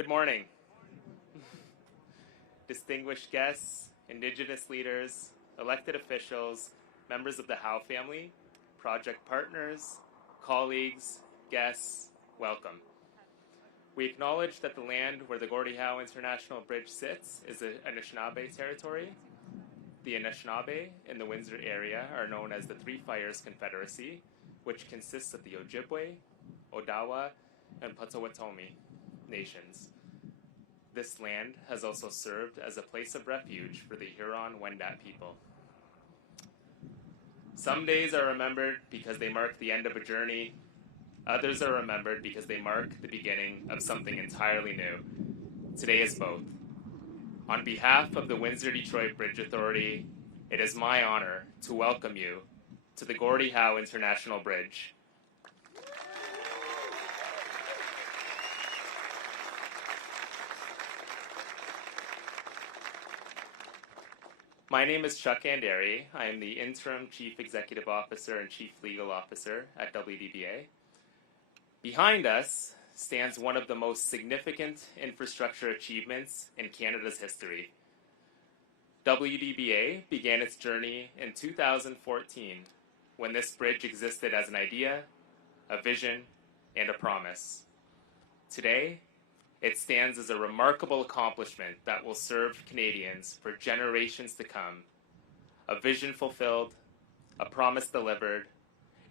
Good morning. Distinguished guests, Indigenous leaders, elected officials, members of the Howe family, project partners, colleagues, guests, welcome. We acknowledge that the land where the Gordie Howe International Bridge sits is the Anishinaabe territory. The Anishinaabe in the Windsor area are known as the Three Fires Confederacy, which consists of the Ojibwe, Odawa, and Potawatomi nations. This land has also served as a place of refuge for the Huron-Wendat people. Some days are remembered because they mark the end of a journey. Others are remembered because they mark the beginning of something entirely new. Today is both. On behalf of the Windsor-Detroit Bridge Authority, it is my honor to welcome you to the Gordie Howe International Bridge. My name is Chuck Anderi. I am the Interim Chief Executive Officer and Chief Legal Officer at WDBA. Behind us stands one of the most significant infrastructure achievements in Canada's history. WDBA began its journey in 2014 when this bridge existed as an idea, a vision, and a promise. Today, it stands as a remarkable accomplishment that will serve Canadians for generations to come. A vision fulfilled, a promise delivered,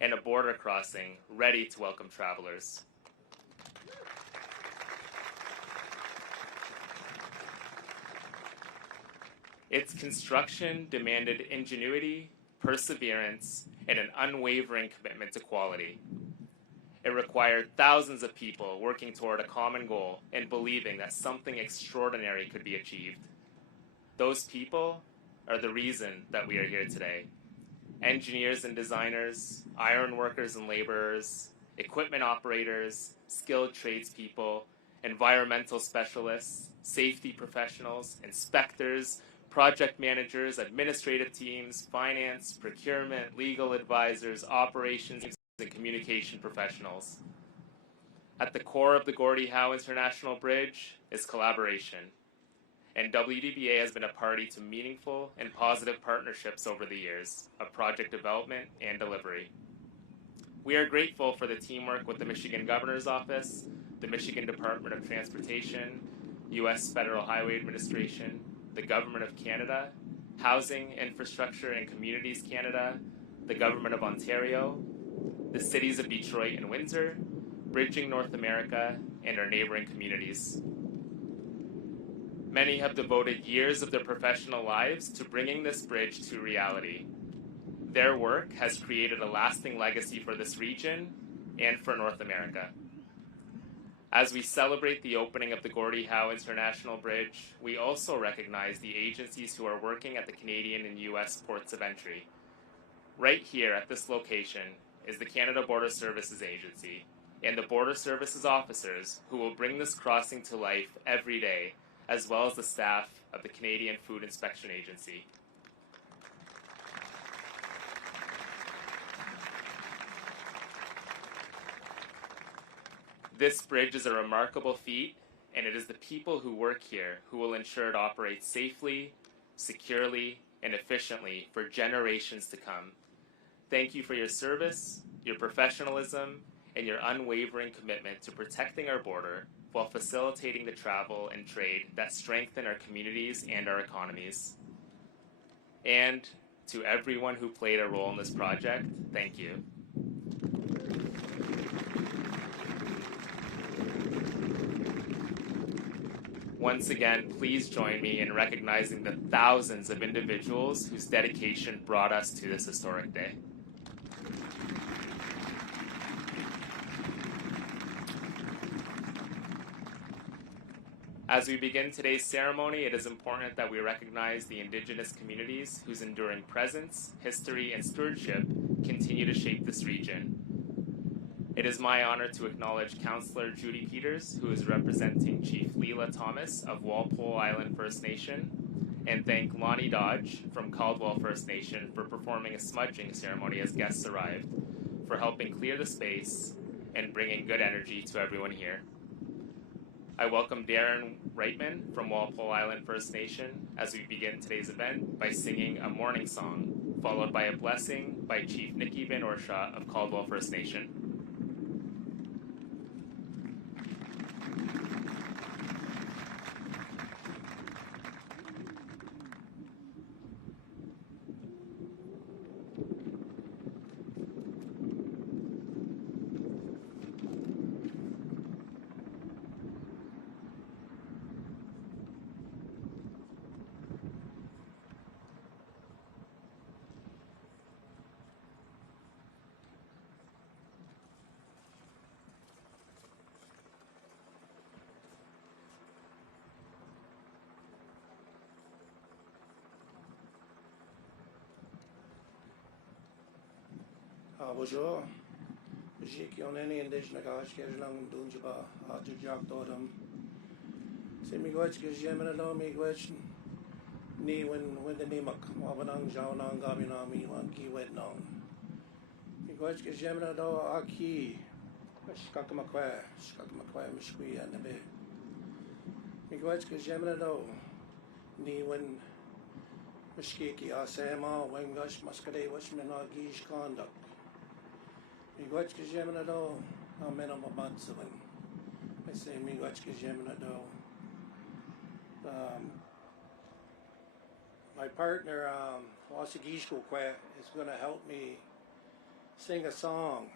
and a border crossing ready to welcome travelers. Its construction demanded ingenuity, perseverance, and an unwavering commitment to quality. It required thousands of people working toward a common goal and believing that something extraordinary could be achieved. Those people are the reason that we are here today. Engineers and designers, iron workers and laborers, equipment operators, skilled tradespeople, environmental specialists, safety professionals, inspectors, project managers, administrative teams, finance, procurement, legal advisors, operations, and communication professionals. At the core of the Gordie Howe International Bridge is collaboration, and WDBA has been a party to meaningful and positive partnerships over the years of project development and delivery. We are grateful for the teamwork with the Michigan Governor's Office, the Michigan Department of Transportation, U.S Federal Highway Administration, the Government of Canada, Housing, Infrastructure and Communities Canada, the Government of Ontario, the cities of Detroit and Windsor, Bridging North America, and our neighboring communities. Many have devoted years of their professional lives to bringing this bridge to reality. Their work has created a lasting legacy for this region and for North America. As we celebrate the opening of the Gordie Howe International Bridge, we also recognize the agencies who are working at the Canadian and U.S. ports of entry. Right here at this location is the Canada Border Services Agency and the Border Services officers who will bring this crossing to life every day, as well as the staff of the Canadian Food Inspection Agency. This bridge is a remarkable feat, and it is the people who work here who will ensure it operates safely, securely, and efficiently for generations to come. Thank you for your service, your professionalism, and your unwavering commitment to protecting our border while facilitating the travel and trade that strengthen our communities and our economies. And to everyone who played a role in this project, thank you. Once again, please join me in recognizing the thousands of individuals whose dedication brought us to this historic day. As we begin today's ceremony, it is important that we recognize the Indigenous communities whose enduring presence, history, and stewardship continue to shape this region. It is my honor to acknowledge Councillor Judy Peters, who is representing Chief Leela Thomas of Walpole Island First Nation, and thank Lonnie Dodge from Caldwell First Nation for performing a smudging ceremony as guests arrived, for helping clear the space and bringing good energy to everyone here. I welcome Darren Reitman from Walpole Island First Nation as we begin today's event by singing a morning song, followed by a blessing by Chief Nicky Van Orshaw of Caldwell First Nation. Bonjour. Je suis un indígena que je lang dunjaba aju jak dodam. Se mi gwach ke jemena do mi gwach ni when the nimak wabanang jawnang gamina mi wan ki wet nong. Mi gwach ke jemena do aki shkakamakwa mishkwi anabe. Mi gwach ke jemena do ni when mishkiki asema when gosh maskade wach mena gish conduct. Miigwachka Jemina do, amen on my Matsavin. I say Miigwachka Jemina do. My partner, Wasagishko Kwa, is going to help me sing a song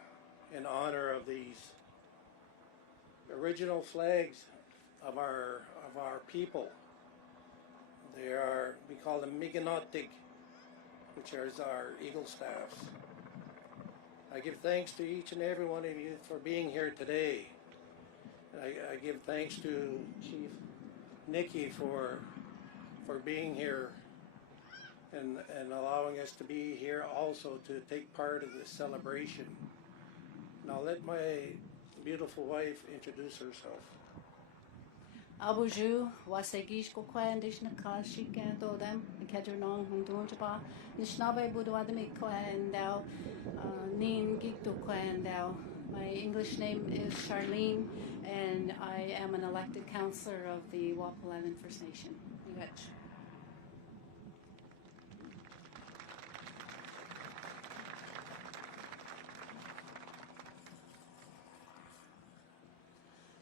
in honor of these original flags of our people. They are, we call them Miganotic, which are our eagle staffs. I give thanks to each and every one of you for being here today. I give thanks to Chief Nicky for being here and allowing us to be here also to take part of this celebration. Now let my beautiful wife introduce herself. Abuju wasegish ko indígena kashika dodam kedronong hundunjaba nishnabe budwadami kwandao nin gikto kwandao. My English name is Charlene, and I am an elected councillor of the Walpole Island First Nation.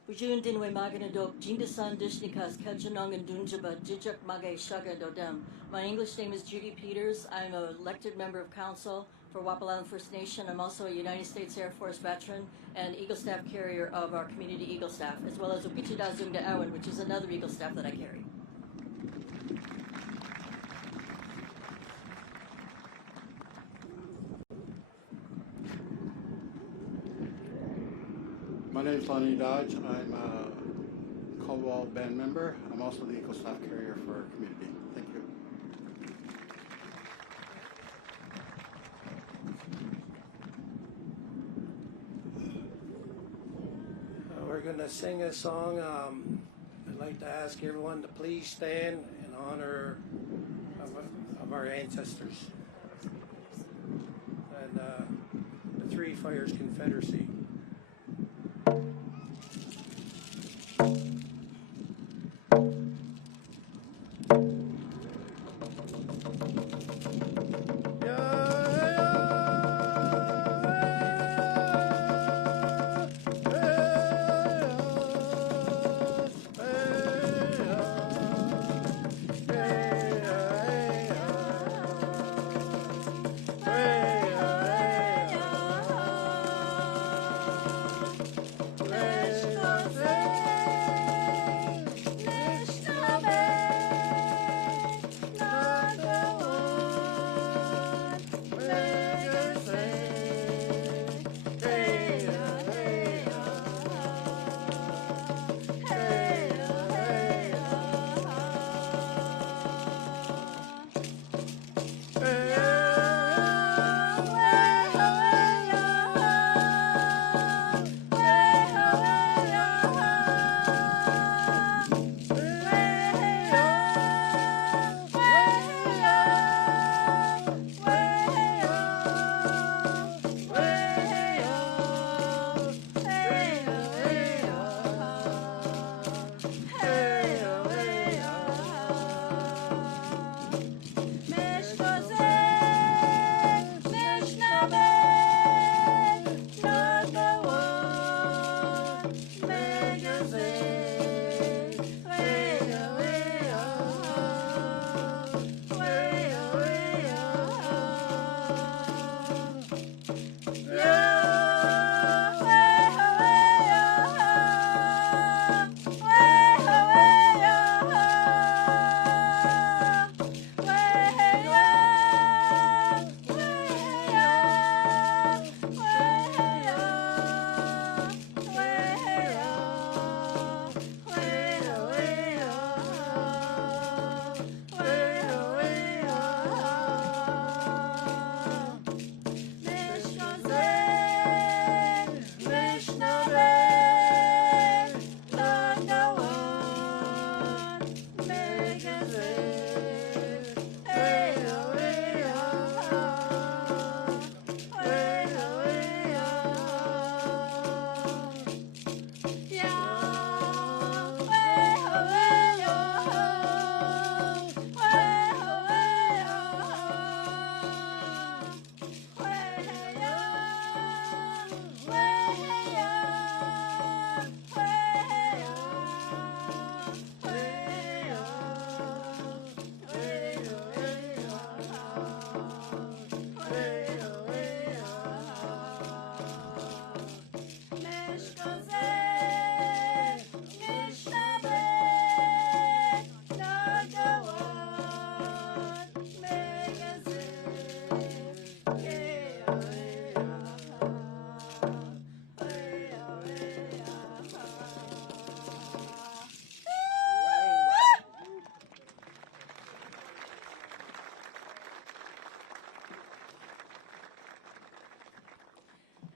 Bujun dinwe maganadok jindasan dishnikas kajanong and dunjaba jijak mage shaga dodam. My English name is Judy Peters. I'm an elected member of council for Walpole Island First Nation. I'm also a United States Air Force veteran and Eagle Staff carrier of our community Eagle Staff, as well as Upichida Zungda Awan, which is another Eagle Staff that I carry. My name is Lonnie Dodge. I'm a Caldwell band member. I'm also the Eagle Staff carrier for our community. Thank you. We're going to sing a song. I'd like to ask everyone to please stand in honor of our ancestors and the Three Fires Confederacy.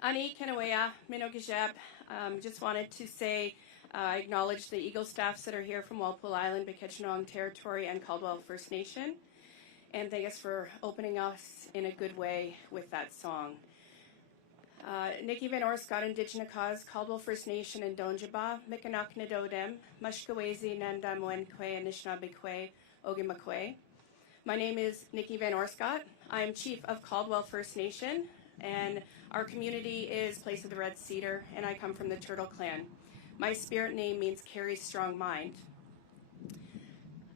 Ani Kenawea, Minogajab. Just wanted to say I acknowledge the Eagle staffs that are here from Walpole Island, Bikechenong Territory, and Caldwell First Nation. And thank us for opening us in a good way with that song. Nikki Van Orscott, Indigenous Cause, Caldwell First Nation, and Donjaba, Mikanak Nadodem, Mushkawezi, Nandamoenkwe, Anishinaabekwe, Ogimakwe. My name is Nikki Van Orscott. I am Chief of Caldwell First Nation, and our community is Place of the Red Cedar, and I come from the Turtle Clan. My spirit name means carry strong mind.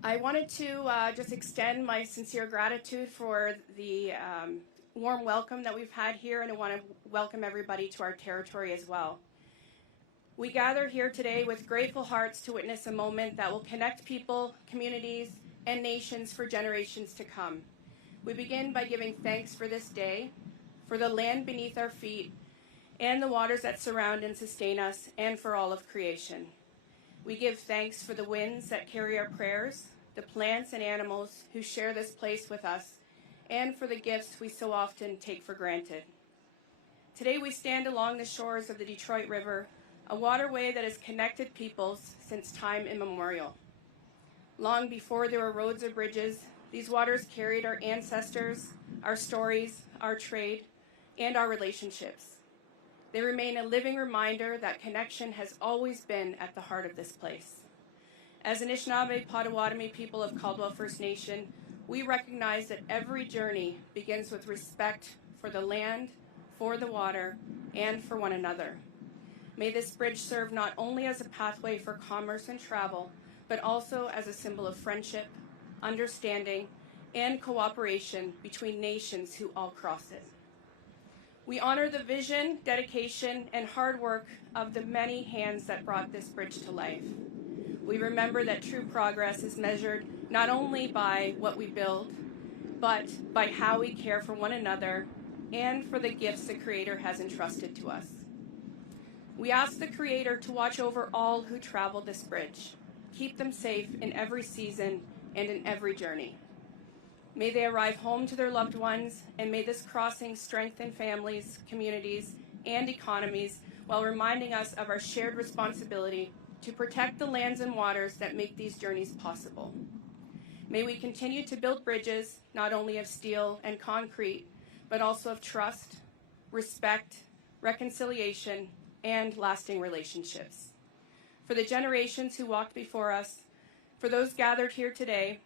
I wanted to just extend my sincere gratitude for the warm welcome that we've had here, and I want to welcome everybody to our territory as well. We gather here today with grateful hearts to witness a moment that will connect people, communities, and nations for generations to come. We begin by giving thanks for this day, for the land beneath our feet, and the waters that surround and sustain us, and for all of creation. We give thanks for the winds that carry our prayers, the plants and animals who share this place with us, and for the gifts we so often take for granted. Today we stand along the shores of the Detroit River, a waterway that has connected peoples since time immemorial. Long before there were roads or bridges, these waters carried our ancestors, our stories, our trade, and our relationships. They remain a living reminder that connection has always been at the heart of this place. As Anishinaabe Potawatomi people of Caldwell First Nation, we recognize that every journey begins with respect for the land, for the water, and for one another. May this bridge serve not only as a pathway for commerce and travel, but also as a symbol of friendship, understanding, and cooperation between nations who all cross it. We honor the vision, dedication, and hard work of the many hands that brought this bridge to life. We remember that true progress is measured not only by what we build, but by how we care for one another and for the gifts the Creator has entrusted to us. We ask the Creator to watch over all who travel this bridge, keep them safe in every season and in every journey. May they arrive home to their loved ones, and may this crossing strengthen families, communities, and economies while reminding us of our shared responsibility to protect the lands and waters that make these journeys possible. May we continue to build bridges, not only of steel and concrete, but also of trust, respect, reconciliation, and lasting relationships. For the generations who walked before us, for those gathered here today,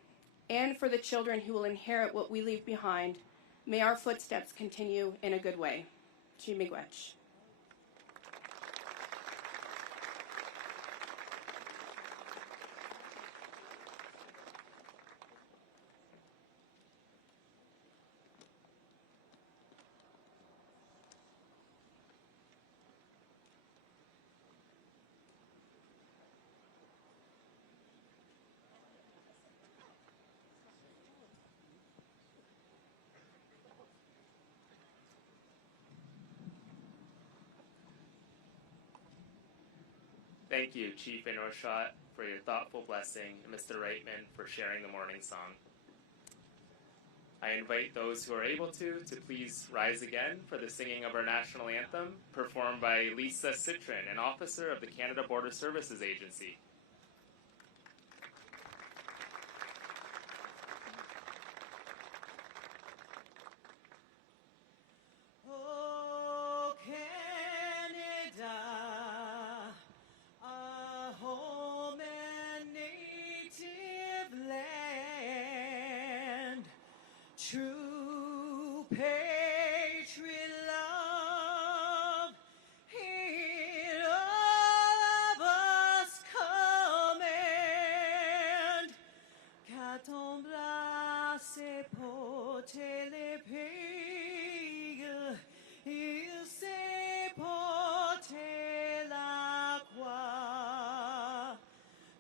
and for the children who will inherit what we leave behind, may our footsteps continue in a good way. Chimigwech. Thank you, Chief Van Orscott, for your thoughtful blessing, and Mr. Reitman for sharing the morning song. I invite those who are able to please rise again for the singing of our national anthem, performed by Lisa Citrin, an officer of the Canada Border Services Agency. Oh, Canada, our home and native land, true patriot love, in all of us command. Catombra se pote le pega, il se pote l'acqua,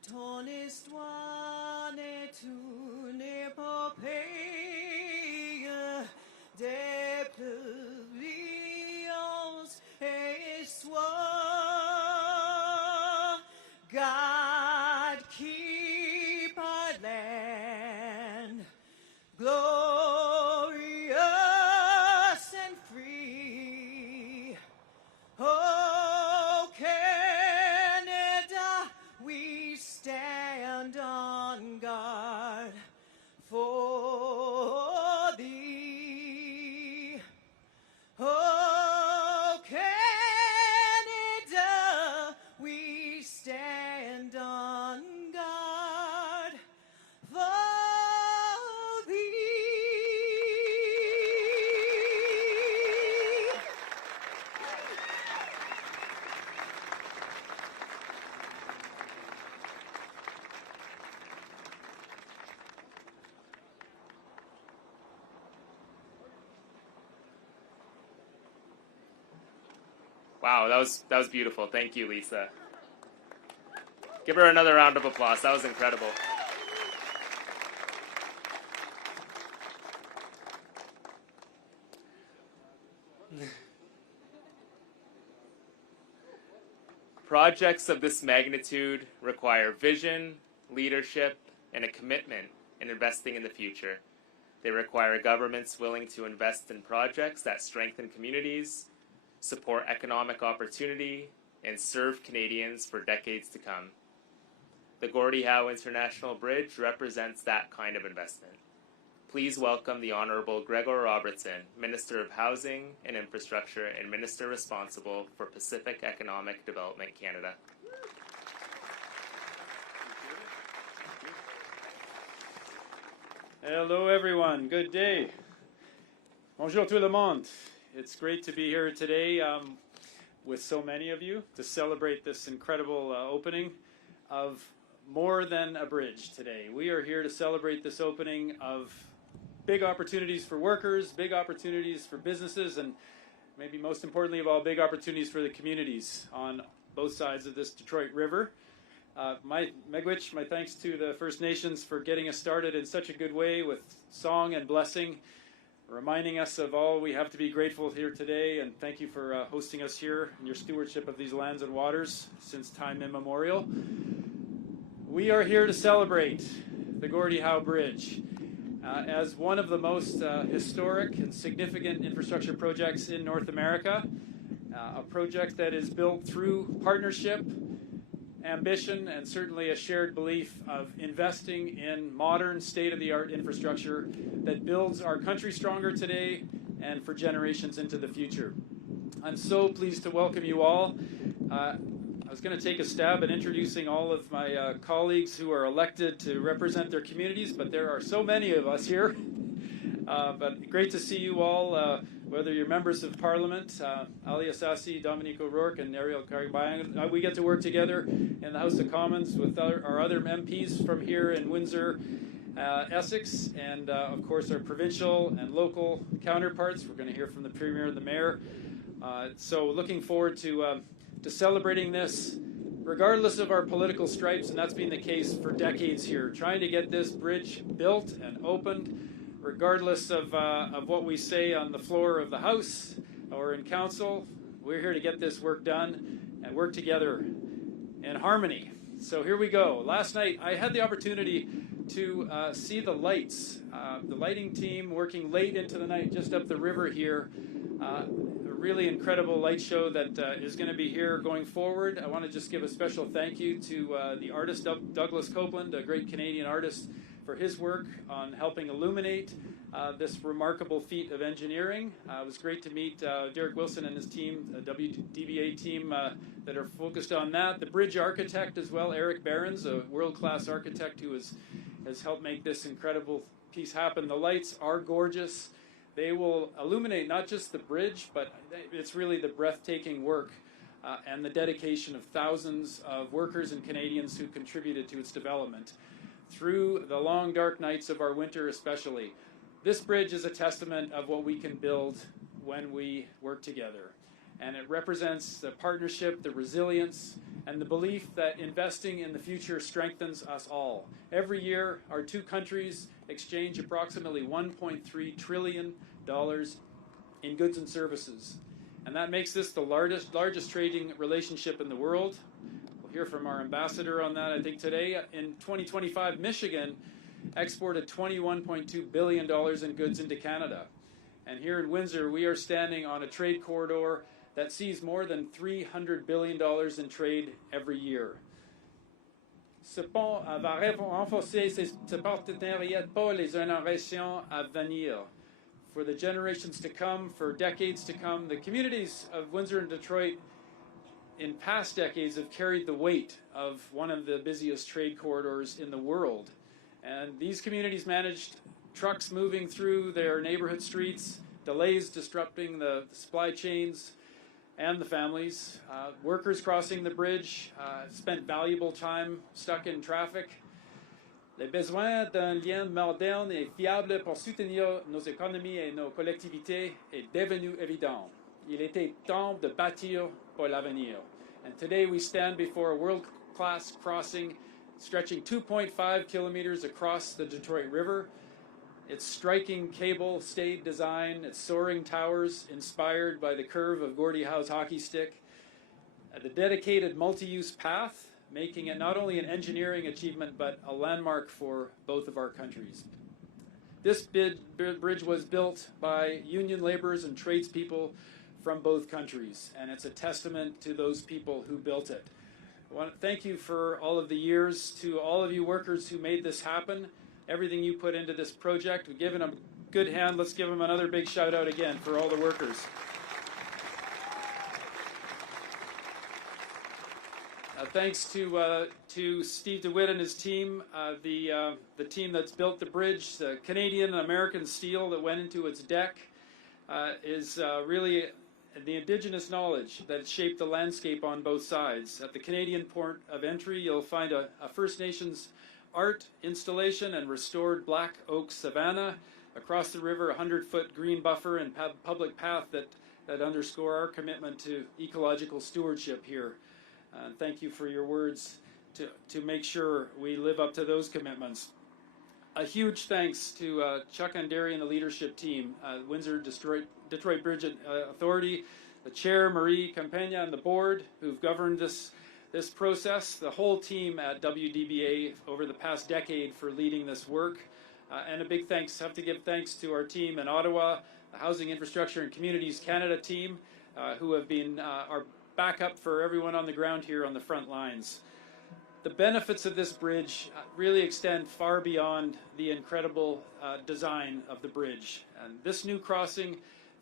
ton histoire n'est une épopée des pavillons et histoires. God keep our land glorious and free. Wow, that was beautiful. Thank you, Lisa. Give her another round of applause. That was incredible. Projects of this magnitude require vision, leadership, and a commitment in investing in the future. They require governments willing to invest in projects that strengthen communities, support economic opportunity, and serve Canadians for decades to come. The Gordie Howe International Bridge represents that kind of investment. Please welcome the Honourable Gregor Robertson, Minister of Housing and Infrastructure and Minister responsible for Pacific Economic Development Canada. Hello everyone, good day. Bonjour tout le monde. It's great to be here today with so many of you to celebrate this incredible opening of more than a bridge today. We are here to celebrate this opening of big opportunities for workers, big opportunities for businesses, and maybe most importantly of all, big opportunities for the communities on both sides of this Detroit River. My thanks to the First Nations for getting us started in such a good way with song and blessing, reminding us of all we have to be grateful here today, and thank you for hosting us here in your stewardship of these lands and waters since time immemorial. We are here to celebrate the Gordie Howe Bridge as one of the most historic and significant infrastructure projects in North America, a project that is built through partnership, ambition, and certainly a shared belief of investing in modern, state-of-the-art infrastructure that builds our country stronger today and for generations into the future. I'm so pleased to welcome you all. I was going to take a stab at introducing all of my colleagues who are elected to represent their communities, but there are so many of us here. But great to see you all, whether you're members of Parliament, Ali Assasi, Dominique O'Rourke, and Ariel Karibayang. We get to work together in the House of Commons with our other MPs from here in Windsor, Essex, and of course our provincial and local counterparts. We're going to hear from the Premier and the Mayor. So looking forward to celebrating this, regardless of our political stripes, and that's been the case for decades here, trying to get this bridge built and opened, regardless of what we say on the floor of the House or in Council. We're here to get this work done and work together in harmony. So here we go. Last night I had the opportunity to see the lights, the lighting team working late into the night just up the river here. A really incredible light show that is going to be here going forward. I want to just give a special thank you to the artist Douglas Copeland, a great Canadian artist, for his work on helping illuminate this remarkable feat of engineering. It was great to meet Derek Wilson and his team, the WDBA team that are focused on that. The bridge architect as well, Eric Behrens, a world-class architect who has helped make this incredible piece happen. The lights are gorgeous. They will illuminate not just the bridge, but it's really the breathtaking work and the dedication of thousands of workers and Canadians who contributed to its development through the long, dark nights of our winter especially. This bridge is a testament of what we can build when we work together. And it represents the partnership, the resilience, and the belief that investing in the future strengthens us all. Every year, our two countries exchange approximately $1.3 trillion in goods and services. And that makes this the largest trading relationship in the world. We'll hear from our ambassador on that, I think, today. In 2025, Michigan exported $21.2 billion in goods into Canada. And here in Windsor, we are standing on a trade corridor that sees more than $300 billion in trade every year. Ce pont va renforcer ce partenariat pour les générations à venir. For the generations to come, for decades to come, the communities of Windsor and Detroit in past decades have carried the weight of one of the busiest trade corridors in the world. And these communities managed trucks moving through their neighborhood streets, delays disrupting the supply chains and the families, workers crossing the bridge, spent valuable time stuck in traffic. Le besoin d'un lien moderne et fiable pour soutenir nos économies et nos collectivités est devenu évident. Il était temps de bâtir pour l'avenir. And today we stand before a world-class crossing stretching 2.5 kilometers across the Detroit River. Its striking cable-stayed design, its soaring towers inspired by the curve of Gordie Howe's hockey stick, the dedicated multi-use path, making it not only an engineering achievement but a landmark for both of our countries. This bridge was built by union laborers and tradespeople from both countries, and it's a testament to those people who built it. I want to thank you for all of the years, to all of you workers who made this happen, everything you put into this project. We've given them a good hand. Let's give them another big shout out again for all the workers. Thanks to Steve DeWitt and his team, the team that's built the bridge, the Canadian and American steel that went into its deck is really the indigenous knowledge that shaped the landscape on both sides. At the Canadian port of entry, you'll find a First Nations art installation and restored black oak savanna. Across the river, a 100-foot green buffer and public path that underscore our commitment to ecological stewardship here. Thank you for your words to make sure we live up to those commitments. A huge thanks to Chuck Undery and the leadership team, Windsor Detroit Bridge Authority, the chair, Marie Campagna, and the board who've governed this process, the whole team at WDBA over the past decade for leading this work. And a big thanks, have to give thanks to our team in Ottawa, the Housing Infrastructure and Communities Canada team, who have been our backup for everyone on the ground here on the front lines. The benefits of this bridge really extend far beyond the incredible design of the bridge. And this new crossing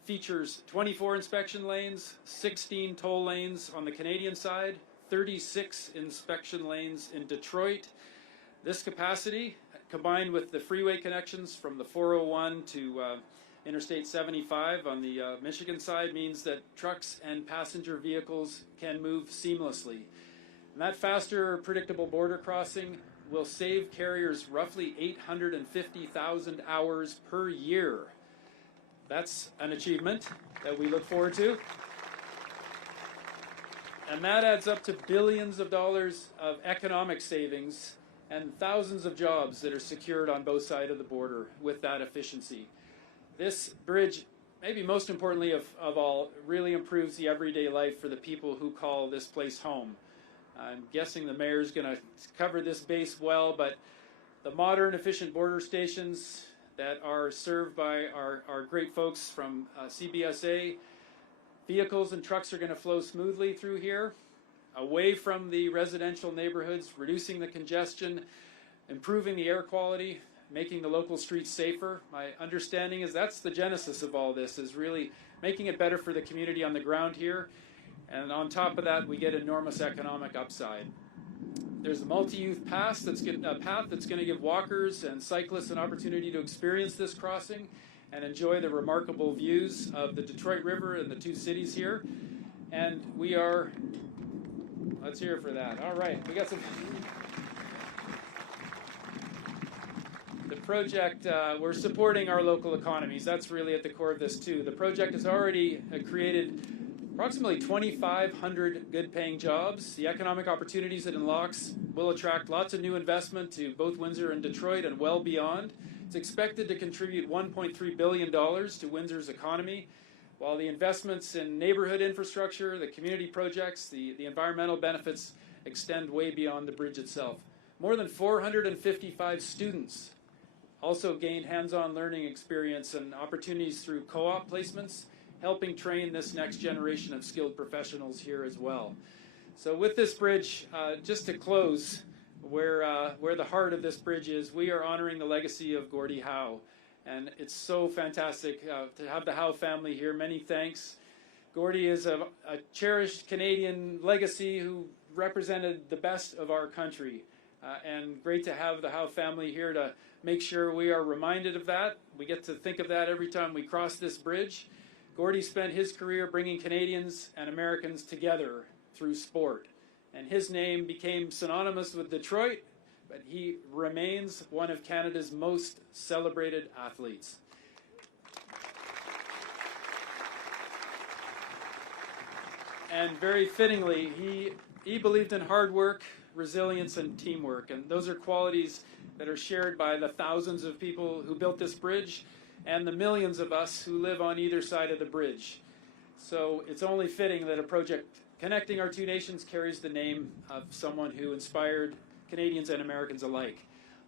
features 24 inspection lanes, 16 toll lanes on the Canadian side, 36 inspection lanes in Detroit. This capacity, combined with the freeway connections from the 401 to Interstate 75 on the Michigan side, means that trucks and passenger vehicles can move seamlessly. And that faster, predictable border crossing will save carriers roughly 850,000 hours per year. That's an achievement that we look forward to. And that adds up to billions of dollars of economic savings and thousands of jobs that are secured on both sides of the border with that efficiency. This bridge, maybe most importantly of all, really improves the everyday life for the people who call this place home. I'm guessing the mayor's going to cover this base well, but the modern, efficient border stations that are served by our great folks from CBSA, vehicles and trucks are going to flow smoothly through here, away from the residential neighborhoods, reducing the congestion, improving the air quality, making the local streets safer. My understanding is that's the genesis of all this, is really making it better for the community on the ground here. And on top of that, we get enormous economic upside. There's a multi-use path that's going to give walkers and cyclists an opportunity to experience this crossing and enjoy the remarkable views of the Detroit River and the two cities here. And we are, let's hear it for that. All right, we got some. The project, we're supporting our local economies. That's really at the core of this too. The project has already created approximately 2,500 good-paying jobs. The economic opportunities it unlocks will attract lots of new investment to both Windsor and Detroit and well beyond. It's expected to contribute $1.3 billion to Windsor's economy, while the investments in neighborhood infrastructure, the community projects, the environmental benefits extend way beyond the bridge itself. More than 455 students also gained hands-on learning experience and opportunities through co-op placements, helping train this next generation of skilled professionals here as well. So with this bridge, just to close, where the heart of this bridge is, we are honoring the legacy of Gordie Howe. And it's so fantastic to have the Howe family here. Many thanks. Gordie is a cherished Canadian legacy who represented the best of our country. And great to have the Howe family here to make sure we are reminded of that. We get to think of that every time we cross this bridge. Gordie spent his career bringing Canadians and Americans together through sport. And his name became synonymous with Detroit, but he remains one of Canada's most celebrated athletes. And very fittingly, he believed in hard work, resilience, and teamwork. And those are qualities that are shared by the thousands of people who built this bridge and the millions of us who live on either side of the bridge. So it's only fitting that a project connecting our two nations carries the name of someone who inspired Canadians and Americans alike.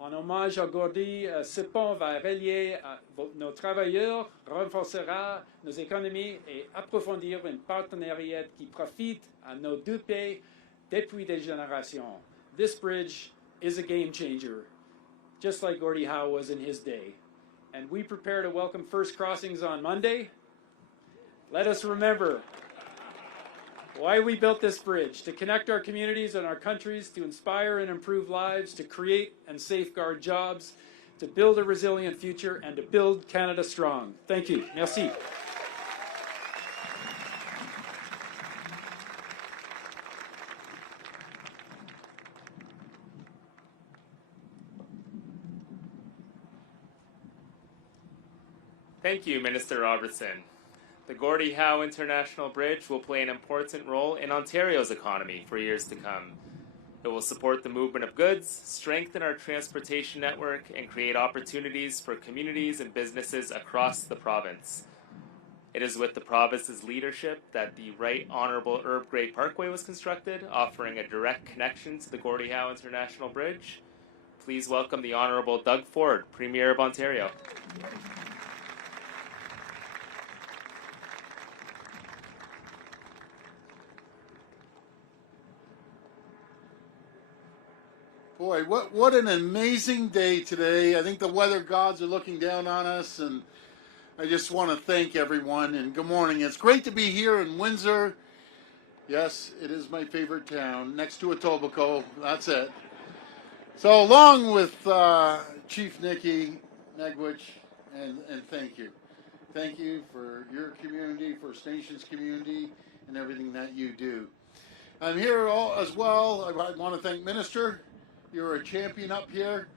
En hommage à Gordy, ce pont va relier nos travailleurs, renforcera nos économies et approfondir un partenariat qui profite à nos deux pays depuis des générations. This bridge is a game changer, just like Gordie Howe was in his day. And we prepare to welcome first crossings on Monday. Let us remember why we built this bridge: to connect our communities and our countries, to inspire and improve lives, to create and safeguard jobs, to build a resilient future, and to build Canada strong. Thank you. Merci. Thank you, Minister Robertson. The Gordie Howe International Bridge will play an important role in Ontario's economy for years to come. It will support the movement of goods, strengthen our transportation network, and create opportunities for communities and businesses across the province. It is with the province's leadership that the Right Honourable Herb Gray Parkway was constructed, offering a direct connection to the Gordie Howe International Bridge. Please welcome the Honourable Doug Ford, Premier of Ontario. Boy, what an amazing day today. I think the weather gods are looking down on us, and I just want to thank everyone, and good morning. It's great to be here in Windsor. Yes, it is my favorite town, next to Etobicoke. That's it. So along with Chief Nicky Negwich, and thank you. Thank you for your community, First Nations community, and everything that you do. I'm here as well. I want to thank Minister. You're a champion up here.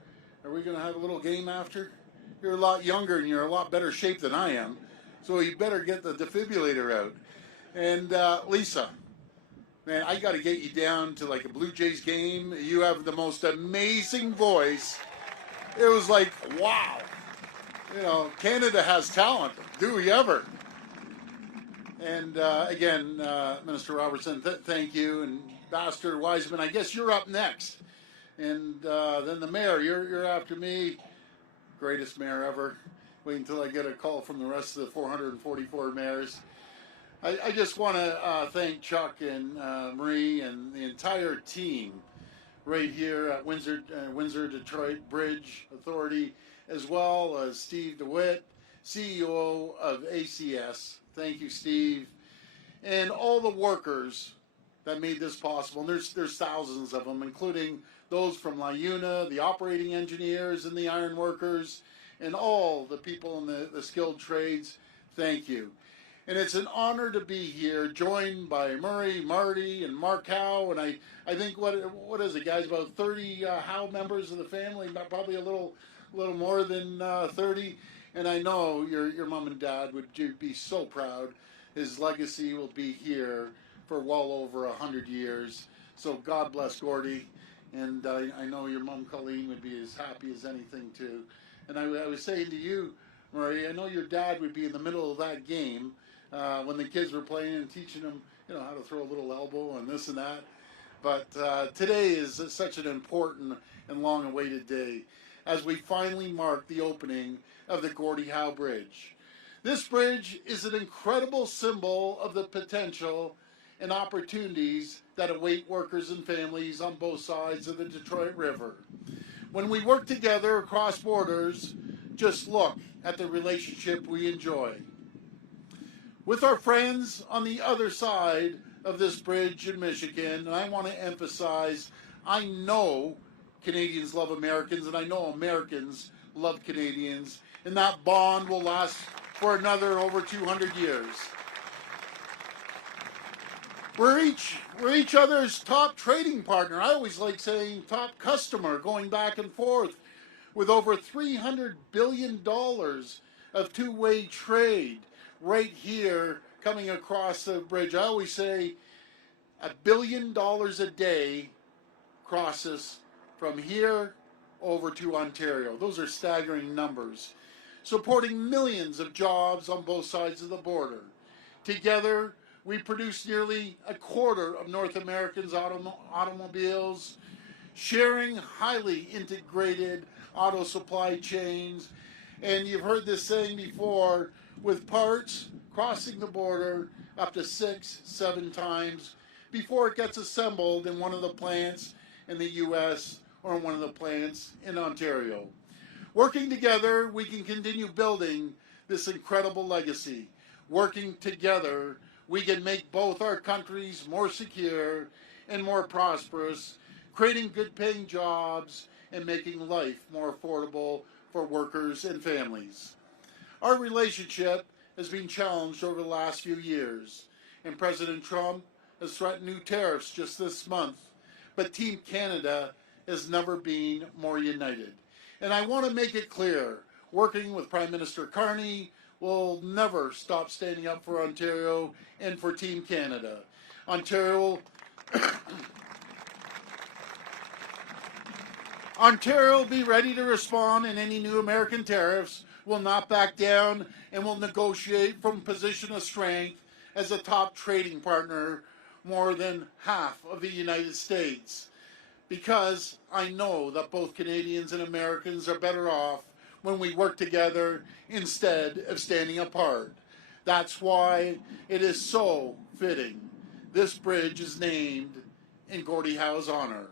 Are we going to have a little game after? You're a lot younger and you're a lot better shape than I am. So you better get the defibrillator out. And Lisa, man, I got to get you down to like a Blue Jays game. You have the most amazing voice. It was like, wow. You know, Canada has talent. Do we ever? And again, Minister Robertson, thank you. And Ambassador Wiseman, I guess you're up next. And then the mayor, you're after me. Greatest mayor ever. Wait until I get a call from the rest of the 444 mayors. I just want to thank Chuck and Marie and the entire team right here at Windsor Detroit Bridge Authority, as well as Steve DeWitt, CEO of ACS. Thank you, Steve. And all the workers that made this possible. And there's thousands of them, including those from LiUNA, the operating engineers and the iron workers, and all the people in the skilled trades. Thank you. And it's an honor to be here, joined by Murray, Marty, and Mark Howe. And I think, what is it, guys, about 30 Howe members of the family, probably a little more than 30. And I know your mom and dad would be so proud. His legacy will be here for well over 100 years. So God bless Gordie. And I know your mom, Colleen, would be as happy as anything, too. And I was saying to you, Murray, I know your dad would be in the middle of that game when the kids were playing and teaching them, how to throw a little elbow and this and that. But today is such an important and long-awaited day as we finally mark the opening of the Gordie Howe Bridge. This bridge is an incredible symbol of the potential and opportunities that await workers and families on both sides of the Detroit River. When we work together across borders, just look at the relationship we enjoy. With our friends on the other side of this bridge in Michigan, and I want to emphasize, I know Canadians love Americans, and I know Americans love Canadians, and that bond will last for another over 200 years. We're each other's top trading partner. I always like saying top customer, going back and forth with over $300 billion of two-way trade right here coming across the bridge. I always say $1 billion a day crosses from here over to Ontario. Those are staggering numbers, supporting millions of jobs on both sides of the border. Together, we produce nearly a quarter of North Americans' automobiles, sharing highly integrated auto supply chains. And you've heard this saying before, with parts crossing the border up to 6-7 times before it gets assembled in one of the plants in the U.S. or in one of the plants in Ontario. Working together, we can continue building this incredible legacy. Working together, we can make both our countries more secure and more prosperous, creating good-paying jobs and making life more affordable for workers and families. Our relationship has been challenged over the last few years, and President Trump has threatened new tariffs just this month, but Team Canada has never been more united. And I want to make it clear, working with Prime Minister Carney will never stop standing up for Ontario and for Team Canada. Ontario will be ready to respond, and any new American tariffs will not back down and will negotiate from a position of strength as a top trading partner more than half of the United States. Because I know that both Canadians and Americans are better off when we work together instead of standing apart. That's why it is so fitting this bridge is named in Gordie Howe's honor.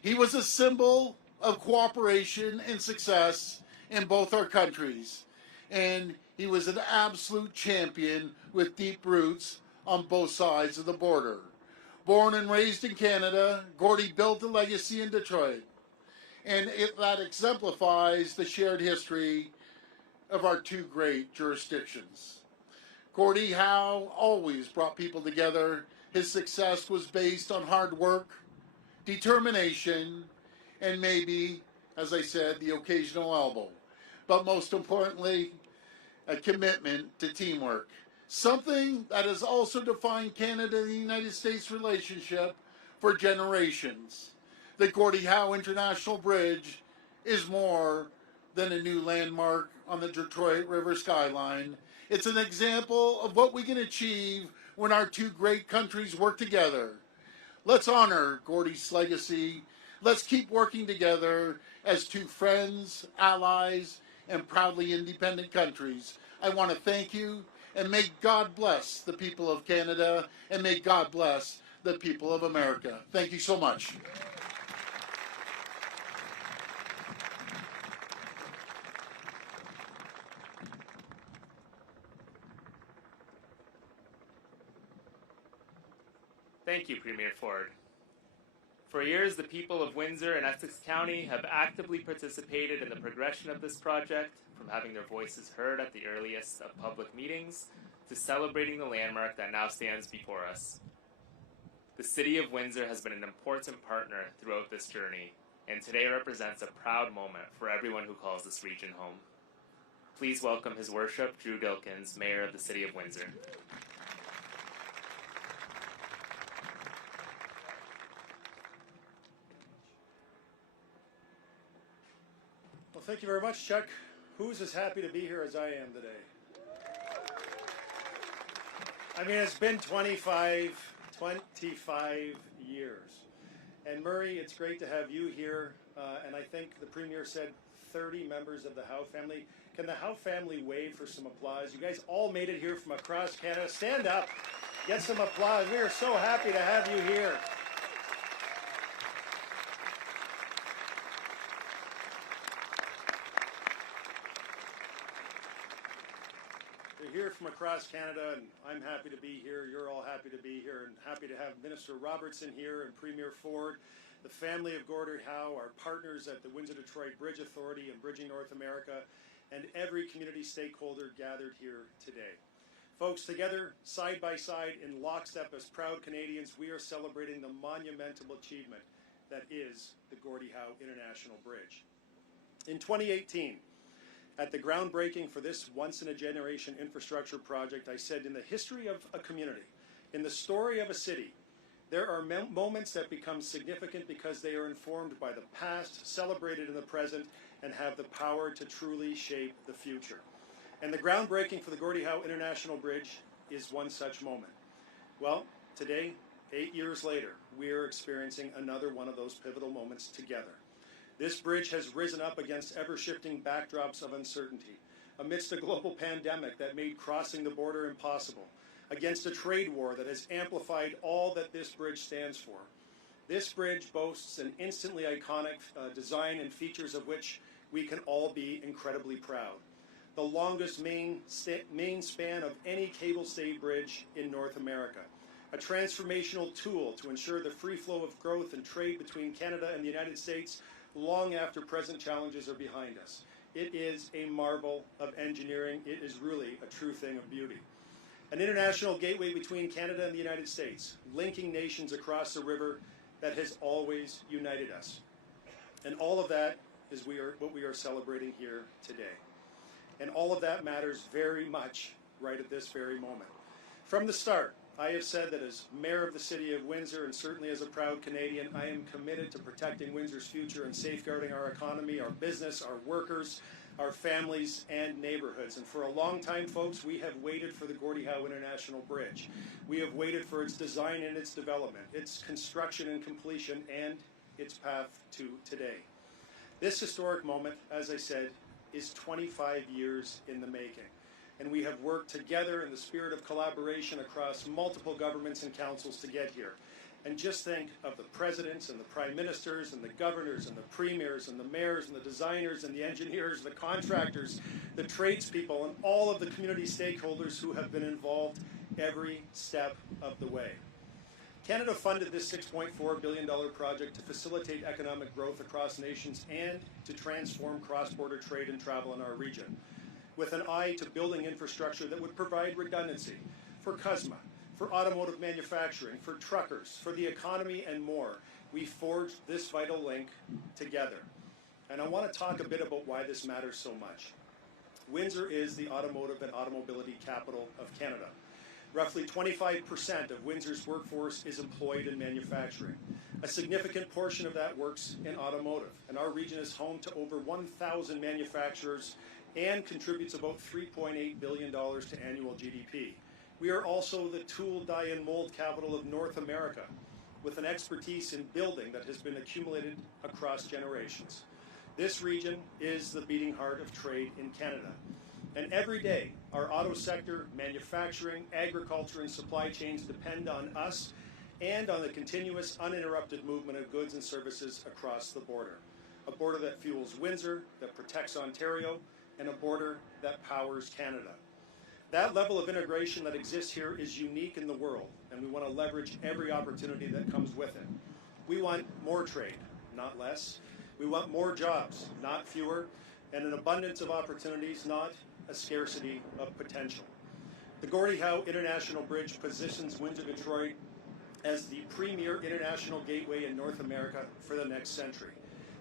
He was a symbol of cooperation and success in both our countries, and he was an absolute champion with deep roots on both sides of the border. Born and raised in Canada, Gordie built a legacy in Detroit, and that exemplifies the shared history of our two great jurisdictions. Gordie Howe always brought people together. His success was based on hard work, determination, and maybe, as I said, the occasional elbow. But most importantly, a commitment to teamwork. Something that has also defined Canada and the United States relationship for generations. The Gordie Howe International Bridge is more than a new landmark on the Detroit River skyline. It's an example of what we can achieve when our two great countries work together. Let's honor Gordie's legacy. Let's keep working together as two friends, allies, and proudly independent countries. I want to thank you, and may God bless the people of Canada, and may God bless the people of America. Thank you so much. Thank you, Premier Ford. For years, the people of Windsor and Essex County have actively participated in the progression of this project, from having their voices heard at the earliest of public meetings to celebrating the landmark that now stands before us. The City of Windsor has been an important partner throughout this journey, and today represents a proud moment for everyone who calls this region home. Please welcome His Worship Drew Dilkins, Mayor of the City of Windsor. Well, thank you very much, Chuck. Who's as happy to be here as I am today? I mean, it's been 25 years. And Murray, it's great to have you here. And I think the Premier said 30 members of the Howe family. Can the Howe family wave for some applause? You guys all made it here from across Canada. Stand up. Get some applause. We are so happy to have you here. Here from across Canada, and I'm happy to be here. You're all happy to be here, and happy to have Minister Robertson here and Premier Ford, the family of Gordie Howe, our partners at the Windsor-Detroit Bridge Authority and Bridging North America, and every community stakeholder gathered here today. Folks, together, side by side, in lockstep as proud Canadians, we are celebrating the monumental achievement that is the Gordie Howe International Bridge. In 2018, at the groundbreaking for this once-in-a-generation infrastructure project, I said, in the history of a community, in the story of a city, There are moments that become significant because they are informed by the past, celebrated in the present, and have the power to truly shape the future. And the groundbreaking for the Gordie Howe International Bridge is one such moment. Well, today, 8 years later, we are experiencing another one of those pivotal moments together. This bridge has risen up against ever-shifting backdrops of uncertainty, amidst a global pandemic that made crossing the border impossible, against a trade war that has amplified all that this bridge stands for. This bridge boasts an instantly iconic design and features of which we can all be incredibly proud. The longest main span of any cable-stayed bridge in North America. A transformational tool to ensure the free flow of growth and trade between Canada and the United States long after present challenges are behind us. It is a marvel of engineering. It is really a true thing of beauty. An international gateway between Canada and the United States, linking nations across the river that has always united us. And all of that is what we are celebrating here today. And all of that matters very much right at this very moment. From the start, I have said that as Mayor of the City of Windsor, and certainly as a proud Canadian, I am committed to protecting Windsor's future and safeguarding our economy, our business, our workers, our families, and neighborhoods. And for a long time, folks, we have waited for the Gordie Howe International Bridge. We have waited for its design and its development, its construction and completion, and its path to today. This historic moment, as I said, is 25 years in the making. And we have worked together in the spirit of collaboration across multiple governments and councils to get here. And just think of the presidents and the prime ministers and the governors and the premiers and the mayors and the designers and the engineers, the contractors, the tradespeople, and all of the community stakeholders who have been involved every step of the way. Canada funded this $6.4 billion project to facilitate economic growth across nations and to transform cross-border trade and travel in our region, with an eye to building infrastructure that would provide redundancy for CUSMA, for automotive manufacturing, for truckers, for the economy, and more. We forged this vital link together. And I want to talk a bit about why this matters so much. Windsor is the automotive and automobility capital of Canada. Roughly 25% of Windsor's workforce is employed in manufacturing. A significant portion of that works in automotive, and our region is home to over 1,000 manufacturers and contributes about $3.8 billion to annual GDP. We are also the tool, die, and mold capital of North America, with an expertise in building that has been accumulated across generations. This region is the beating heart of trade in Canada. And every day, our auto sector, manufacturing, agriculture, and supply chains depend on us and on the continuous, uninterrupted movement of goods and services across the border. A border that fuels Windsor, that protects Ontario, and a border that powers Canada. That level of integration that exists here is unique in the world, and we want to leverage every opportunity that comes with it. We want more trade, not less. We want more jobs, not fewer, and an abundance of opportunities, not a scarcity of potential. The Gordie Howe International Bridge positions Windsor-Detroit as the premier international gateway in North America for the next century.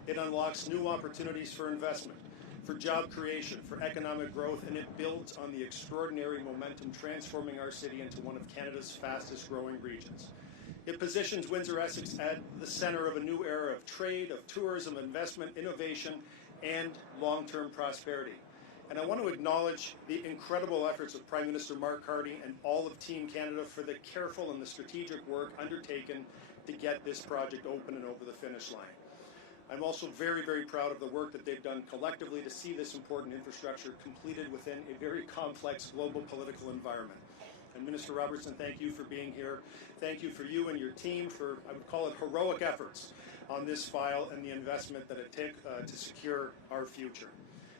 It unlocks new opportunities for investment, for job creation, for economic growth, and it builds on the extraordinary momentum transforming our city into one of Canada's fastest growing regions. It positions Windsor-Essex at the center of a new era of trade, of tourism, investment, innovation, and long-term prosperity. And I want to acknowledge the incredible efforts of Prime Minister Mark Carney and all of Team Canada for the careful and the strategic work undertaken to get this project open and over the finish line. I'm also very, very proud of the work that they've done collectively to see this important infrastructure completed within a very complex global political environment. And Minister Robertson, thank you for being here. Thank you for you and your team for, I would call it, heroic efforts on this file and the investment that it took to secure our future.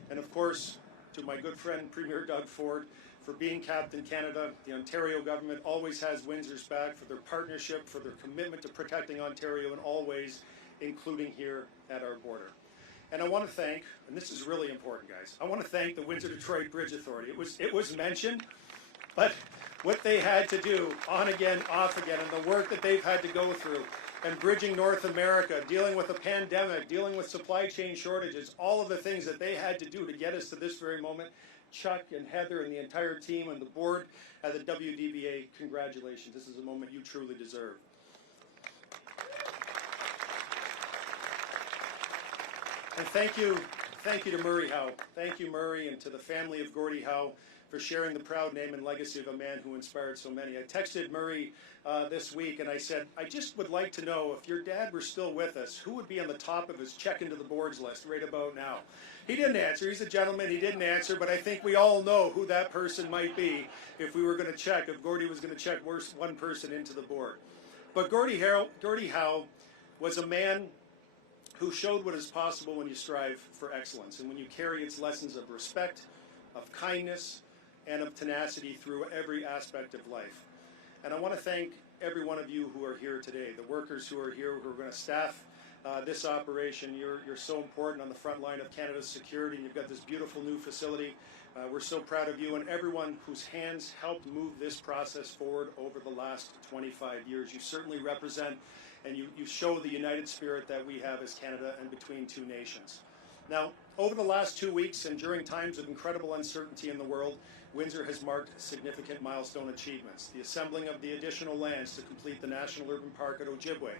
And of course, to my good friend Premier Doug Ford for being Captain Canada. The Ontario government always has Windsor's back for their partnership, for their commitment to protecting Ontario in all ways, including here at our border. And I want to thank, and this is really important, guys, I want to thank the Windsor-Detroit Bridge Authority. It was mentioned, but what they had to do, on again, off again, and the work that they've had to go through, and bridging North America, dealing with a pandemic, dealing with supply chain shortages, all of the things that they had to do to get us to this very moment. Chuck and Heather and the entire team and the board at the WDBA, congratulations. This is a moment you truly deserve. And thank you to Murray Howe. Thank you, Murray, and to the family of Gordie Howe for sharing the proud name and legacy of a man who inspired so many. I texted Murray this week and I said, I just would like to know if your dad were still with us, who would be on the top of his check into the boards list right about now? He didn't answer. He's a gentleman. He didn't answer, but I think we all know who that person might be if we were going to check, if Gordie was going to check one person into the board. But Gordie Howe was a man who showed what is possible when you strive for excellence and when you carry its lessons of respect, of kindness, and of tenacity through every aspect of life. And I want to thank every one of you who are here today, the workers who are here, who are going to staff this operation. You're so important on the front line of Canada's security, and you've got this beautiful new facility. We're so proud of you and everyone whose hands helped move this process forward over the last 25 years. You certainly represent and you show the united spirit that we have as Canada and between two nations. Now, over the last 2 weeks and during times of incredible uncertainty in the world, Windsor has marked significant milestone achievements. The assembling of the additional lands to complete the National Urban Park at Ojibwe,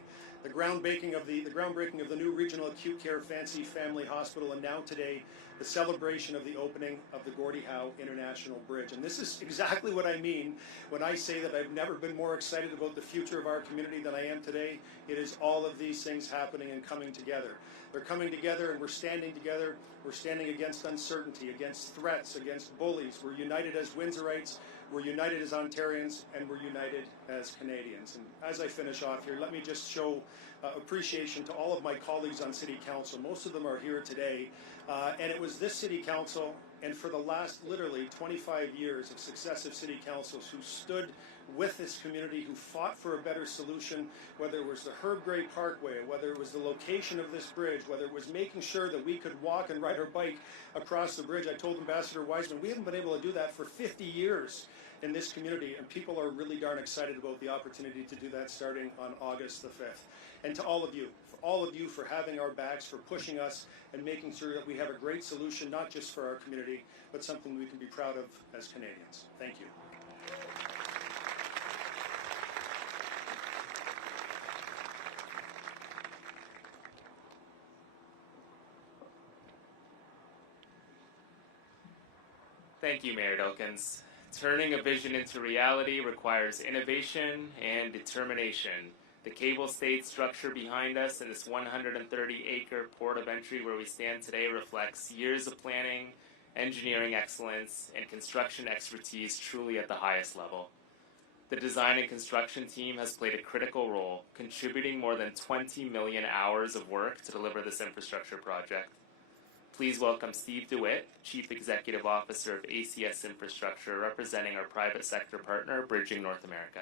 the groundbreaking of the new regional acute care Fancy Family Hospital, and now today, the celebration of the opening of the Gordie Howe International Bridge. And this is exactly what I mean when I say that I've never been more excited about the future of our community than I am today. It is all of these things happening and coming together. They're coming together and we're standing together. We're standing against uncertainty, against threats, against bullies. We're united as Windsorites, we're united as Ontarians, and we're united as Canadians. And as I finish off here, let me just show appreciation to all of my colleagues on City Council. Most of them are here today. And it was this City Council, and for the last literally 25 years of successive City Councils who stood with this community, who fought for a better solution, whether it was the Herb Gray Parkway, whether it was the location of this bridge, whether it was making sure that we could walk and ride our bike across the bridge. I told Ambassador Wiseman, we haven't been able to do that for 50 years in this community, and people are really darn excited about the opportunity to do that starting on August the 5th. And to all of you for having our backs, for pushing us and making sure that we have a great solution, not just for our community, but something we can be proud of as Canadians. Thank you. Thank you, Mayor Dilkens. Turning a vision into reality requires innovation and determination. The cable stayed structure behind us and this 130-acre port of entry where we stand today reflects years of planning, engineering excellence, and construction expertise truly at the highest level. The design and construction team has played a critical role, contributing more than 20 million hours of work to deliver this infrastructure project. Please welcome Steve DeWitt, Chief Executive Officer of ACS Infrastructure, representing our private sector partner, Bridging North America.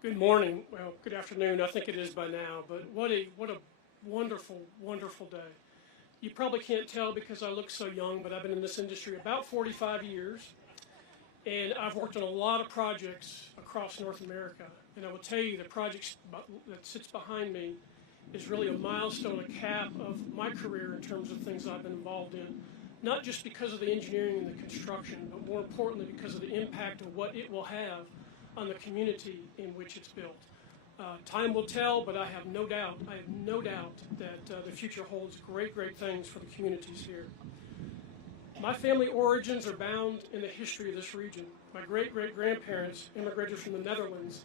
Good morning. Well, good afternoon. I think it is by now, but what a wonderful, wonderful day. You probably can't tell because I look so young, but I've been in this industry about 45 years, and I've worked on a lot of projects across North America. And I will tell you, the project that sits behind me is really a milestone, a cap of my career in terms of things I've been involved in, not just because of the engineering and the construction, but more importantly because of the impact of what it will have on the community in which it's built. Time will tell, but I have no doubt that the future holds great, great things for the communities here. My family origins are bound in the history of this region. My great-great-grandparents immigrated from the Netherlands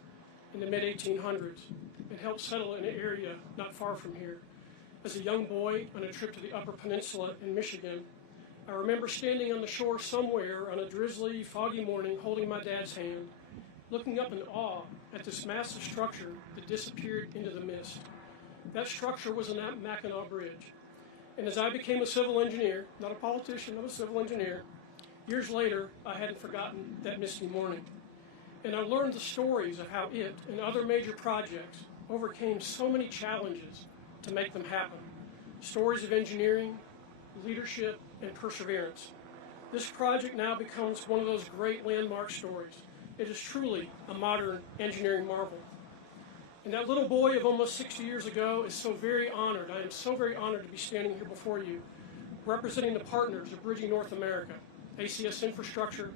in the mid-1800s and helped settle in an area not far from here. As a young boy on a trip to the Upper Peninsula in Michigan, I remember standing on the shore somewhere on a drizzly, foggy morning holding my dad's hand, looking up in awe at this massive structure that disappeared into the mist. That structure was the Mackinac Bridge. And as I became a civil engineer, not a politician, I'm a civil engineer, years later, I hadn't forgotten that misty morning. And I learned the stories of how it and other major projects overcame so many challenges to make them happen. Stories of engineering, leadership, and perseverance. This project now becomes one of those great landmark stories. It is truly a modern engineering marvel. And that little boy of almost 60 years ago is so very honored. I am so very honored to be standing here before you, representing the partners of Bridging North America, ACS Infrastructure,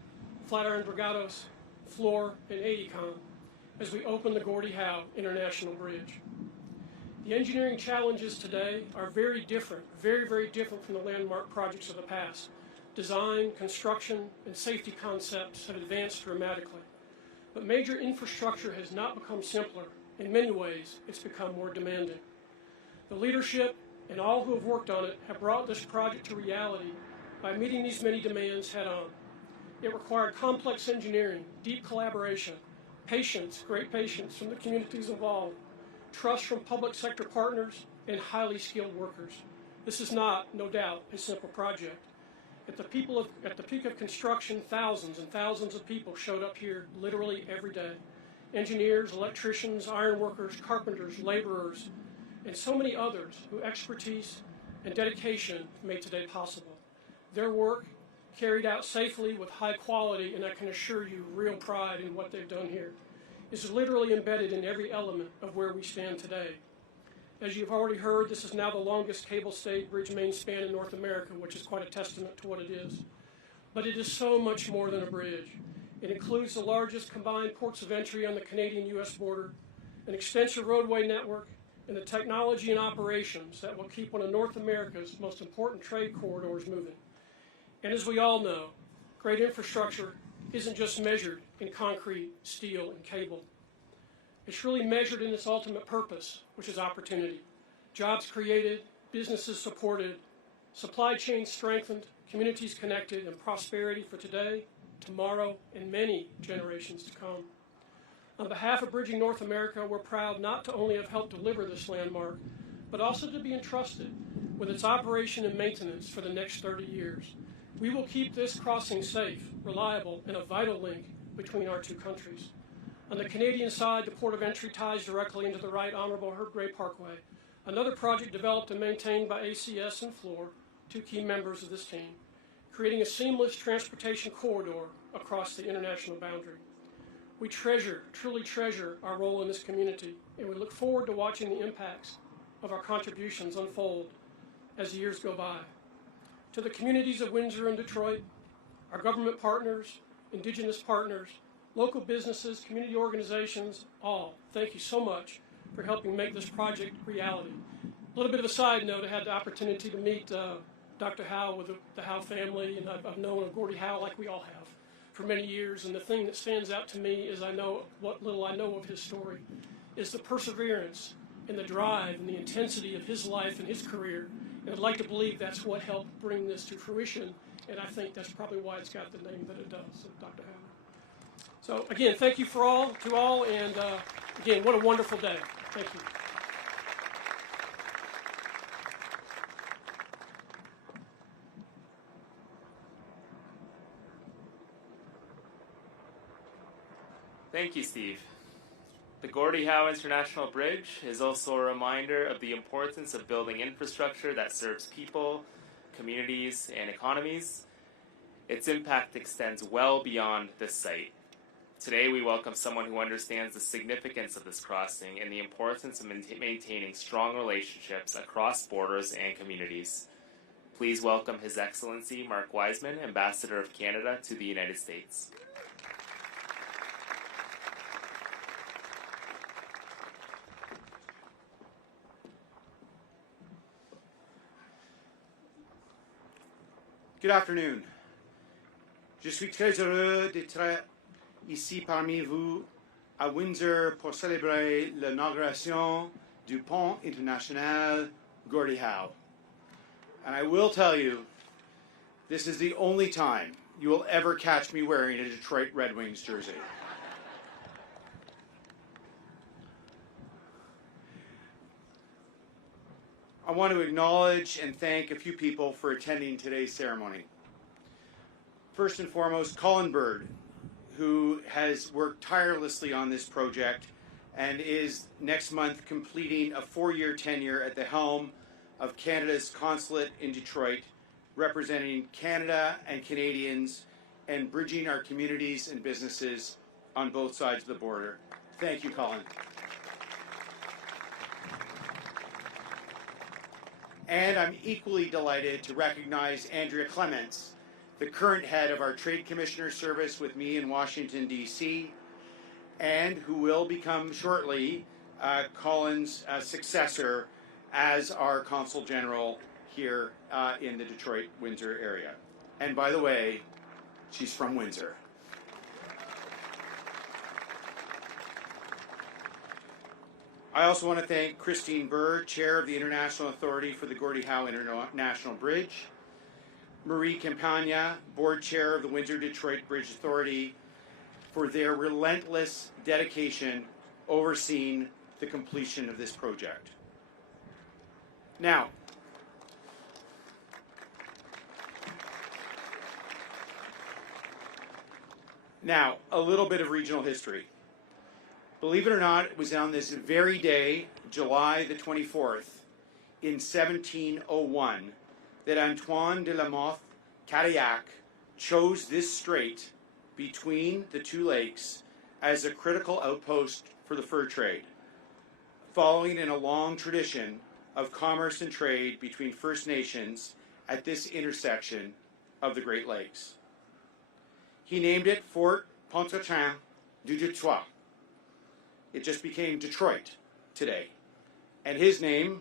Flatiron Dragados, Fluor, and AECOM, as we open the Gordie Howe International Bridge. The engineering challenges today are very different, very different from the landmark projects of the past. Design, construction, and safety concepts have advanced dramatically. But major infrastructure has not become simpler. In many ways, it's become more demanding. The leadership and all who have worked on it have brought this project to reality by meeting these many demands head on. It required complex engineering, deep collaboration, patience, great patience from the communities involved, trust from public sector partners, and highly skilled workers. This is not, no doubt, a simple project. At the peak of construction, thousands and thousands of people showed up here literally every day. Engineers, electricians, iron workers, carpenters, laborers, and so many others whose expertise and dedication made today possible. Their work carried out safely with high quality, and I can assure you real pride in what they've done here, is literally embedded in every element of where we stand today. As you've already heard, this is now the longest cable-stayed bridge main span in North America, which is quite a testament to what it is. But it is so much more than a bridge. It includes the largest combined ports of entry on the Canadian-U.S. border, an extensive roadway network, and the technology and operations that will keep one of North America's most important trade corridors moving. And as we all know, great infrastructure isn't just measured in concrete, steel, and cable. It's really measured in its ultimate purpose, which is opportunity. Jobs created, businesses supported, supply chains strengthened, communities connected, and prosperity for today, tomorrow, and many generations to come. On behalf of Bridging North America, we're proud not to only have helped deliver this landmark, but also to be entrusted with its operation and maintenance for the next 30 years. We will keep this crossing safe, reliable, and a vital link between our two countries. On the Canadian side, the port of entry ties directly into the Right Honourable Herb Gray Parkway, another project developed and maintained by ACS and Fluor, two key members of this team, creating a seamless transportation corridor across the international boundary. We truly treasure our role in this community, and we look forward to watching the impacts of our contributions unfold as the years go by. To the communities of Windsor and Detroit, our government partners, Indigenous partners, local businesses, community organizations, all, thank you so much for helping make this project reality. A little bit of a side note, I had the opportunity to meet Dr. Howe with the Howe family, and I've known Gordie Howe like we all have for many years, and the thing that stands out to me is what little I know of his story, is the perseverance and the drive and the intensity of his life and his career, and I'd like to believe that's what helped bring this to fruition, and I think that's probably why it's got the name that it does, so Dr. Howe. So again, thank you to all, and again, what a wonderful day. Thank you. Thank you, Steve. The Gordie Howe International Bridge is also a reminder of the importance of building infrastructure that serves people, communities, and economies. Its impact extends well beyond this site. Today, we welcome someone who understands the significance of this crossing and the importance of maintaining strong relationships across borders and communities. Please welcome His Excellency Mark Wiseman, Ambassador of Canada to the United States. Good afternoon. Je suis très heureux d'être ici parmi vous à Windsor pour célébrer l'inauguration du pont international Gordie Howe. And I will tell you, this is the only time you will ever catch me wearing a Detroit Red Wings jersey. I want to acknowledge and thank a few people for attending today's ceremony. First and foremost, Colin Bird, who has worked tirelessly on this project and is next month completing a 4-year tenure at the helm of Canada's consulate in Detroit, representing Canada and Canadians and bridging our communities and businesses on both sides of the border. Thank you, Colin. And I'm equally delighted to recognize Andrea Clements, the current head of our Trade Commissioner Service with me in Washington, D.C., and who will become shortly Colin's successor as our Consul General here in the Detroit-Windsor area. And by the way, she's from Windsor. I also want to thank Christine Burr, Chair of the International Authority for the Gordie Howe International Bridge, Marie Campagna, Board Chair of the Windsor-Detroit Bridge Authority, for their relentless dedication overseeing the completion of this project. Now, a little bit of regional history. Believe it or not, it was on this very day, July the 24th, in 1701, that Antoine de la Mothe Cadillac chose this strait between the two lakes as a critical outpost for the fur trade, following in a long tradition of commerce and trade between First Nations at this intersection of the Great Lakes. He named it Fort Pontchartrain du Detroit. It just became Detroit today. And his name,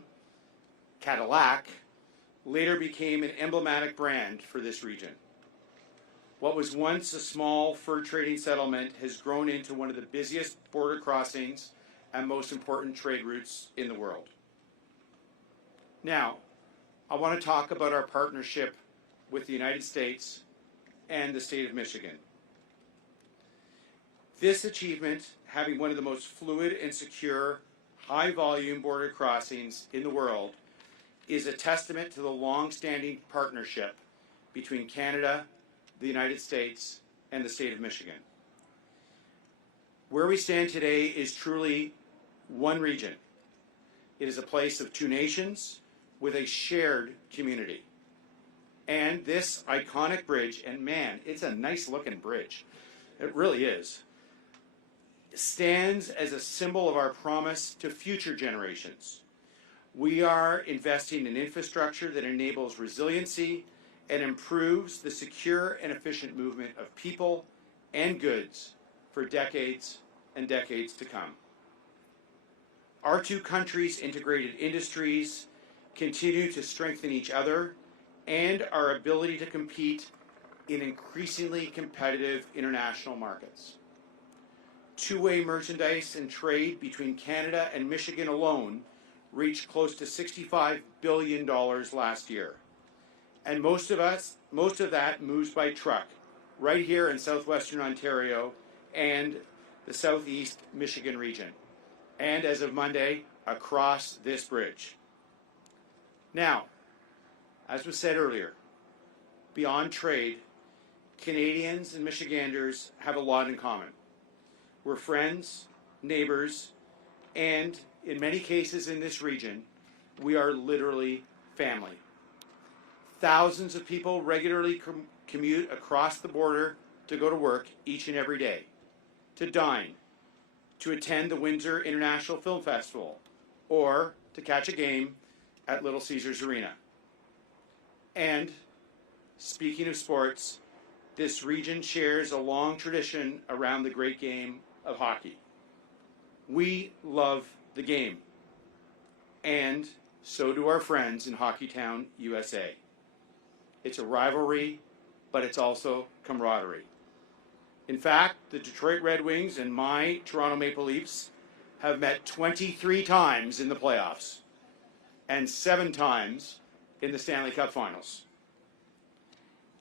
Cadillac, later became an emblematic brand for this region. What was once a small fur trading settlement has grown into one of the busiest border crossings and most important trade routes in the world. Now, I want to talk about our partnership with the United States and the state of Michigan. This achievement, having one of the most fluid and secure, high-volume border crossings in the world, is a testament to the long-standing partnership between Canada, the United States, and the state of Michigan. Where we stand today is truly one region. It is a place of two nations with a shared community. And this iconic bridge, and man, it's a nice-looking bridge. It really is. Stands as a symbol of our promise to future generations. We are investing in infrastructure that enables resiliency and improves the secure and efficient movement of people and goods for decades and decades to come. Our two countries' integrated industries continue to strengthen each other and our ability to compete in increasingly competitive international markets. Two-way merchandise and trade between Canada and Michigan alone reached close to $65 billion last year. And most of that moves by truck, right here in southwestern Ontario and the southeast Michigan region. And as of Monday, across this bridge. Now, as was said earlier, beyond trade, Canadians and Michiganders have a lot in common. We're friends, neighbors, and in many cases in this region, we are literally family. Thousands of people regularly commute across the border to go to work each and every day, to dine, to attend the Windsor International Film Festival, or to catch a game at Little Caesars Arena. And, speaking of sports, this region shares a long tradition around the great game of hockey. We love the game, and so do our friends in Hockeytown, USA. It's a rivalry, but it's also camaraderie. In fact, the Detroit Red Wings and my Toronto Maple Leafs have met 23 times in the playoffs and 7 times in the Stanley Cup Finals.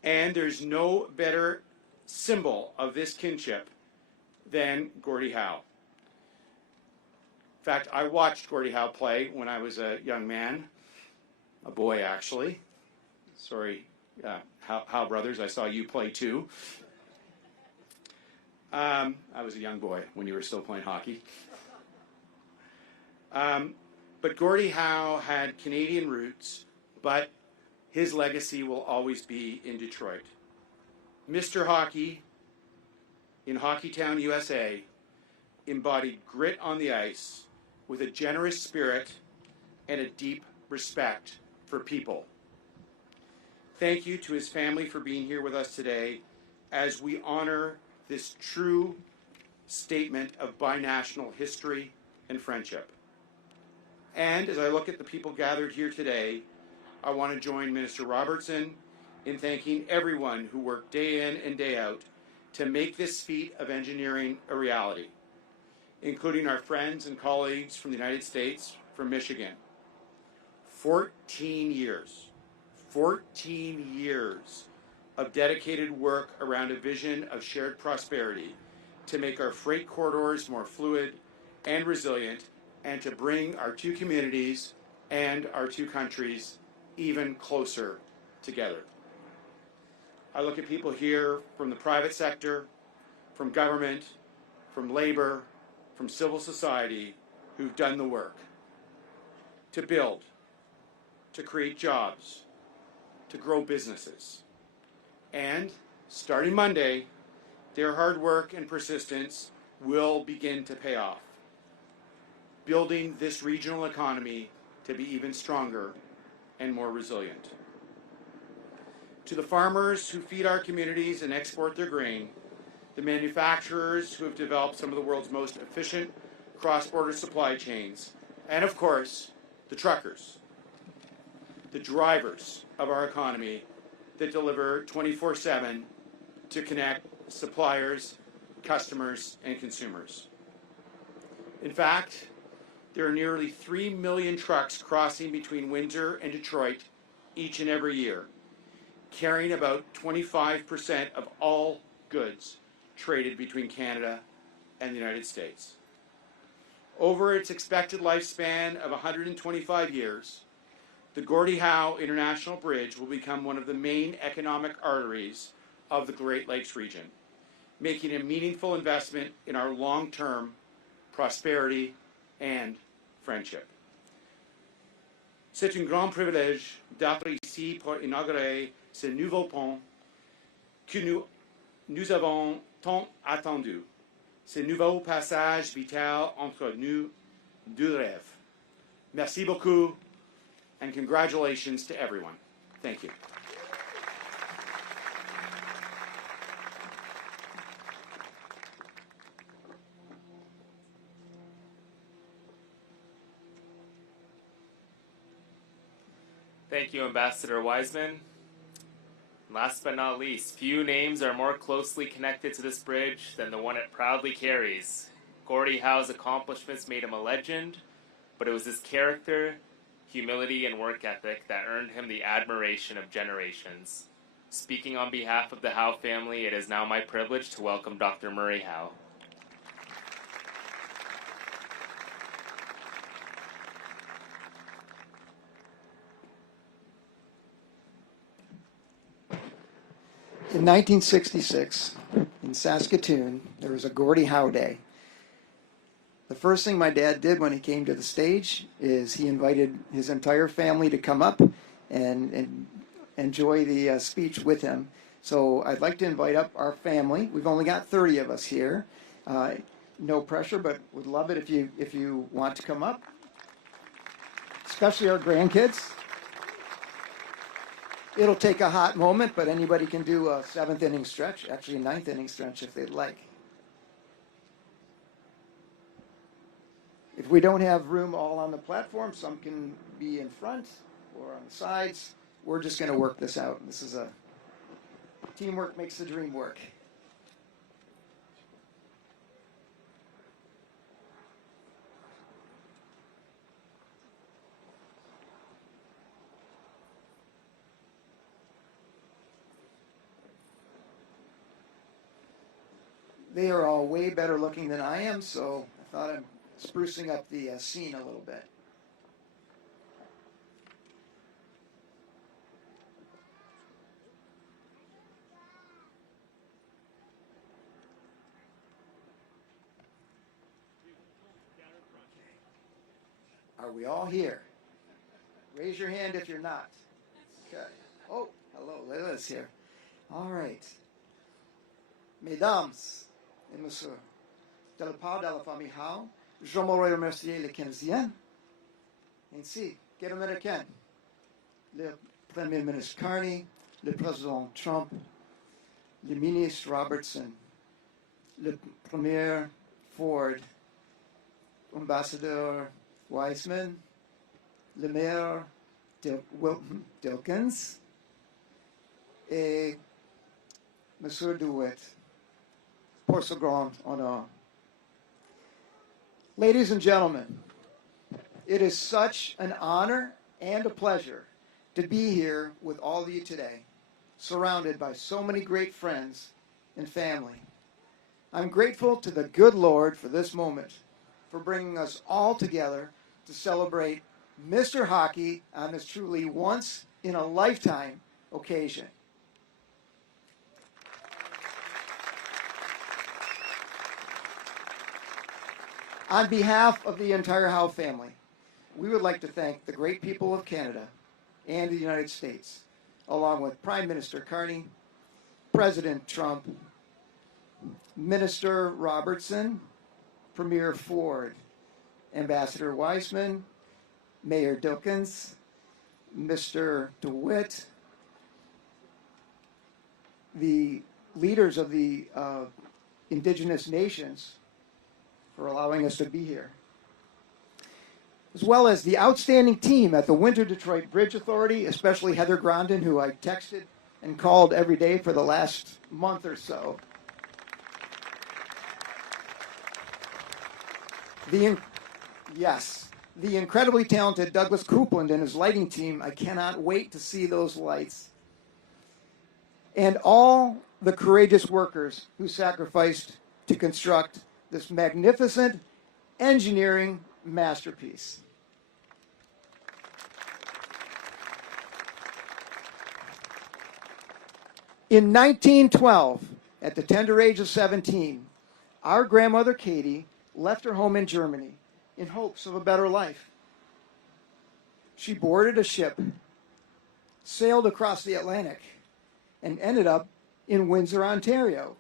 And there's no better symbol of this kinship than Gordie Howe. In fact, I watched Gordie Howe play when I was a young man, a boy actually. Sorry, Howe brothers, I saw you play too. I was a young boy when you were still playing hockey. But Gordie Howe had Canadian roots, but his legacy will always be in Detroit. Mr. Hockey, in Hockeytown, USA, embodied grit on the ice with a generous spirit and a deep respect for people. Thank you to his family for being here with us today as we honor this true statement of binational history and friendship. And as I look at the people gathered here today, I want to join Minister Robertson in thanking everyone who worked day in and day out to make this feat of engineering a reality, including our friends and colleagues from the United States, from Michigan. 14 years of dedicated work around a vision of shared prosperity to make our freight corridors more fluid and resilient, and to bring our two communities and our two countries even closer together. I look at people here from the private sector, from government, from labor, from civil society, who've done the work to build, to create jobs, to grow businesses. And starting Monday, their hard work and persistence will begin to pay off, building this regional economy to be even stronger and more resilient. To the farmers who feed our communities and export their grain, the manufacturers who have developed some of the world's most efficient cross-border supply chains, and of course, the truckers, the drivers of our economy that deliver 24/7 to connect suppliers, customers, and consumers. In fact, there are nearly 3 million trucks crossing between Windsor and Detroit each and every year, carrying about 25% of all goods traded between Canada and the United States. Over its expected lifespan of 125 years, the Gordie Howe International Bridge will become one of the main economic arteries of the Great Lakes region, making a meaningful investment in our long-term prosperity and friendship. C'est un grand privilège d'être ici pour inaugurer ce nouveau pont que nous avons tant attendu, ce nouveau passage vital entre nous deux rêves. Merci beaucoup, and congratulations to everyone. Thank you. Thank you, Ambassador Wiseman. Last but not least, few names are more closely connected to this bridge than the one it proudly carries. Gordie Howe's accomplishments made him a legend, but it was his character, humility, and work ethic that earned him the admiration of generations. Speaking on behalf of the Howe family, it is now my privilege to welcome Dr. Murray Howe. In 1966, in Saskatoon, there was a Gordie Howe Day. The first thing my dad did when he came to the stage is he invited his entire family to come up and enjoy the speech with him. So I'd like to invite up our family. We've only got 30 of us here. No pressure, but would love it if you want to come up, especially our grandkids. It'll take a hot moment, but anybody can do a 7th inning stretch, actually a 9th inning stretch if they'd like. If we don't have room all on the platform, some can be in front or on the sides. We're just going to work this out. This is a teamwork makes the dream work. They are all way better looking than I am, so I thought I'm sprucing up the scene a little bit. Are we all here? Raise your hand if you're not. Okay. Oh, hello, Leila's here. All right. Mesdames et messieurs, de la part de la famille Howe, j'aimerais remercier les Canadiens, ainsi que l'Américain, le Premier ministre Carney, le Président Trump, le ministre Robertson, le Premier Ford, Ambassadeur Weissman, le maire Dilkins, et Monsieur DeWitt, pour ce grand honneur. Ladies and gentlemen, it is such an honor and a pleasure to be here with all of you today, surrounded by so many great friends and family. I'm grateful to the good Lord for this moment, for bringing us all together to celebrate Mr. Hockey on this truly once-in-a-lifetime occasion. On behalf of the entire Howe family, we would like to thank the great people of Canada and the United States, along with Prime Minister Carney, President Trump, Minister Robertson, Premier Ford, Ambassador Weissman, Mayor Dilkins, Mr. DeWitt, the leaders of the indigenous nations for allowing us to be here, as well as the outstanding team at the Windsor Detroit Bridge Authority, especially Heather Grondin, who I texted and called every day for the last month or so. The incredibly talented Douglas Coupland and his lighting team. I cannot wait to see those lights. And all the courageous workers who sacrificed to construct this magnificent engineering masterpiece. In 1912, at the tender age of 17, our grandmother Katie left her home in Germany in hopes of a better life. She boarded a ship, sailed across the Atlantic, and ended up in Windsor, Ontario,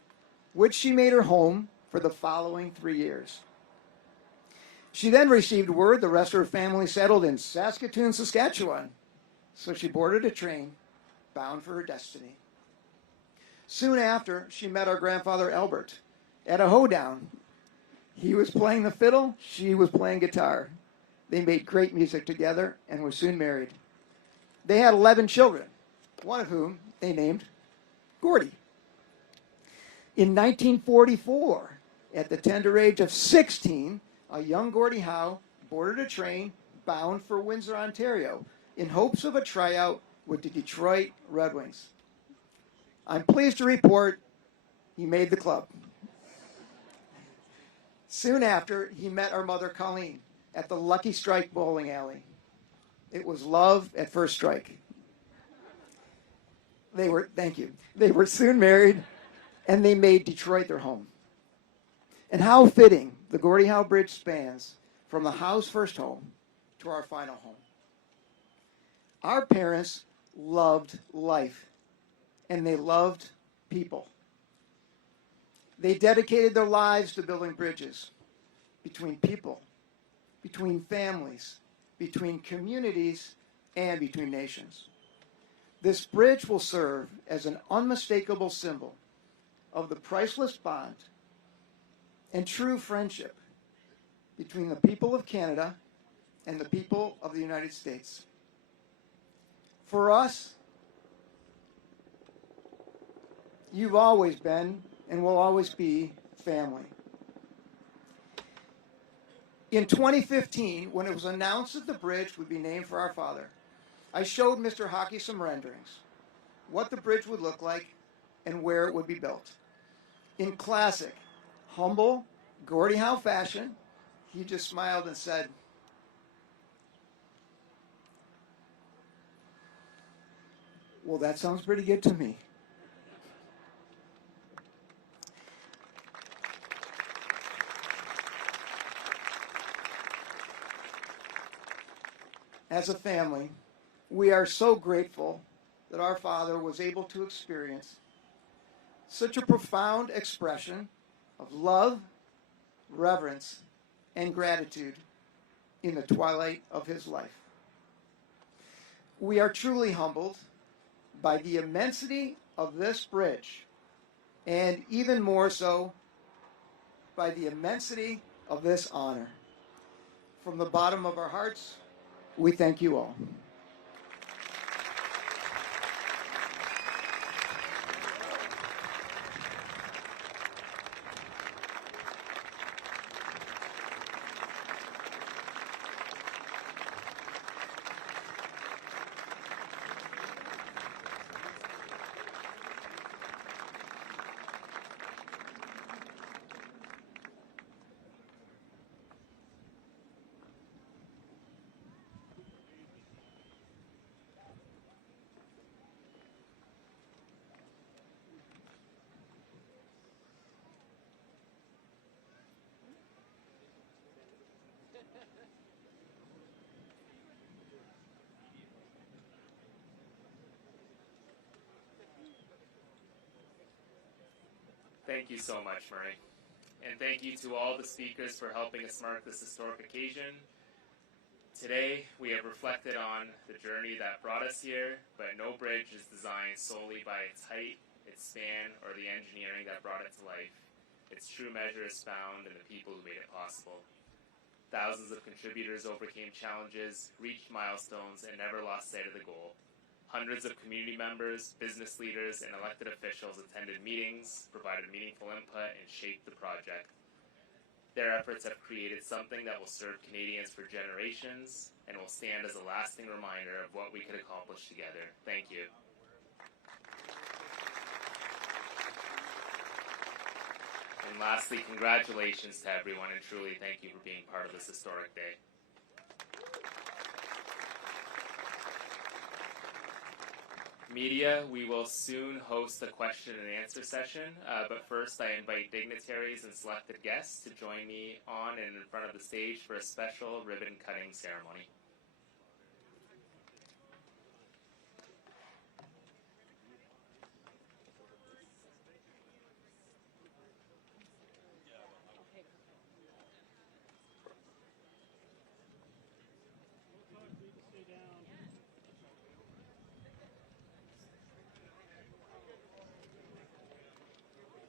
which she made her home for the following 3 years. She then received word the rest of her family settled in Saskatoon, Saskatchewan, so she boarded a train bound for her destiny. Soon after, she met our grandfather Albert at a hoedown. He was playing the fiddle, she was playing guitar. They made great music together and were soon married. They had 11 children, one of whom they named Gordy. In 1944, at the tender age of 16, a young Gordie Howe boarded a train bound for Windsor, Ontario, in hopes of a tryout with the Detroit Red Wings. I'm pleased to report he made the club. Soon after, he met our mother, Colleen, at the Lucky Strike bowling alley. It was love at first strike. They were soon married, and they made Detroit their home. And how fitting the Gordie Howe Bridge spans from the Howe's first home to our final home. Our parents loved life, and they loved people. They dedicated their lives to building bridges between people, between families, between communities, and between nations. This bridge will serve as an unmistakable symbol of the priceless bond and true friendship between the people of Canada and the people of the United States. For us, you've always been and will always be family. In 2015, when it was announced that the bridge would be named for our father, I showed Mr. Hockey some renderings, what the bridge would look like and where it would be built. In classic, humble, Gordie Howe fashion, he just smiled and said, "Well, that sounds pretty good to me." As a family, we are so grateful that our father was able to experience such a profound expression of love, reverence, and gratitude in the twilight of his life. We are truly humbled by the immensity of this bridge, and even more so by the immensity of this honor. From the bottom of our hearts, we thank you all. Thank you so much, Murray. And thank you to all the speakers for helping us mark this historic occasion. Today, we have reflected on the journey that brought us here, but no bridge is designed solely by its height, its span, or the engineering that brought it to life. Its true measure is found in the people who made it possible. Thousands of contributors overcame challenges, reached milestones, and never lost sight of the goal. Hundreds of community members, business leaders, and elected officials attended meetings, provided meaningful input, and shaped the project. Their efforts have created something that will serve Canadians for generations and will stand as a lasting reminder of what we could accomplish together. Thank you. And lastly, congratulations to everyone, and truly thank you for being part of this historic day. Media, we will soon host a question and answer session, but first I invite dignitaries and selected guests to join me on and in front of the stage for a special ribbon cutting ceremony.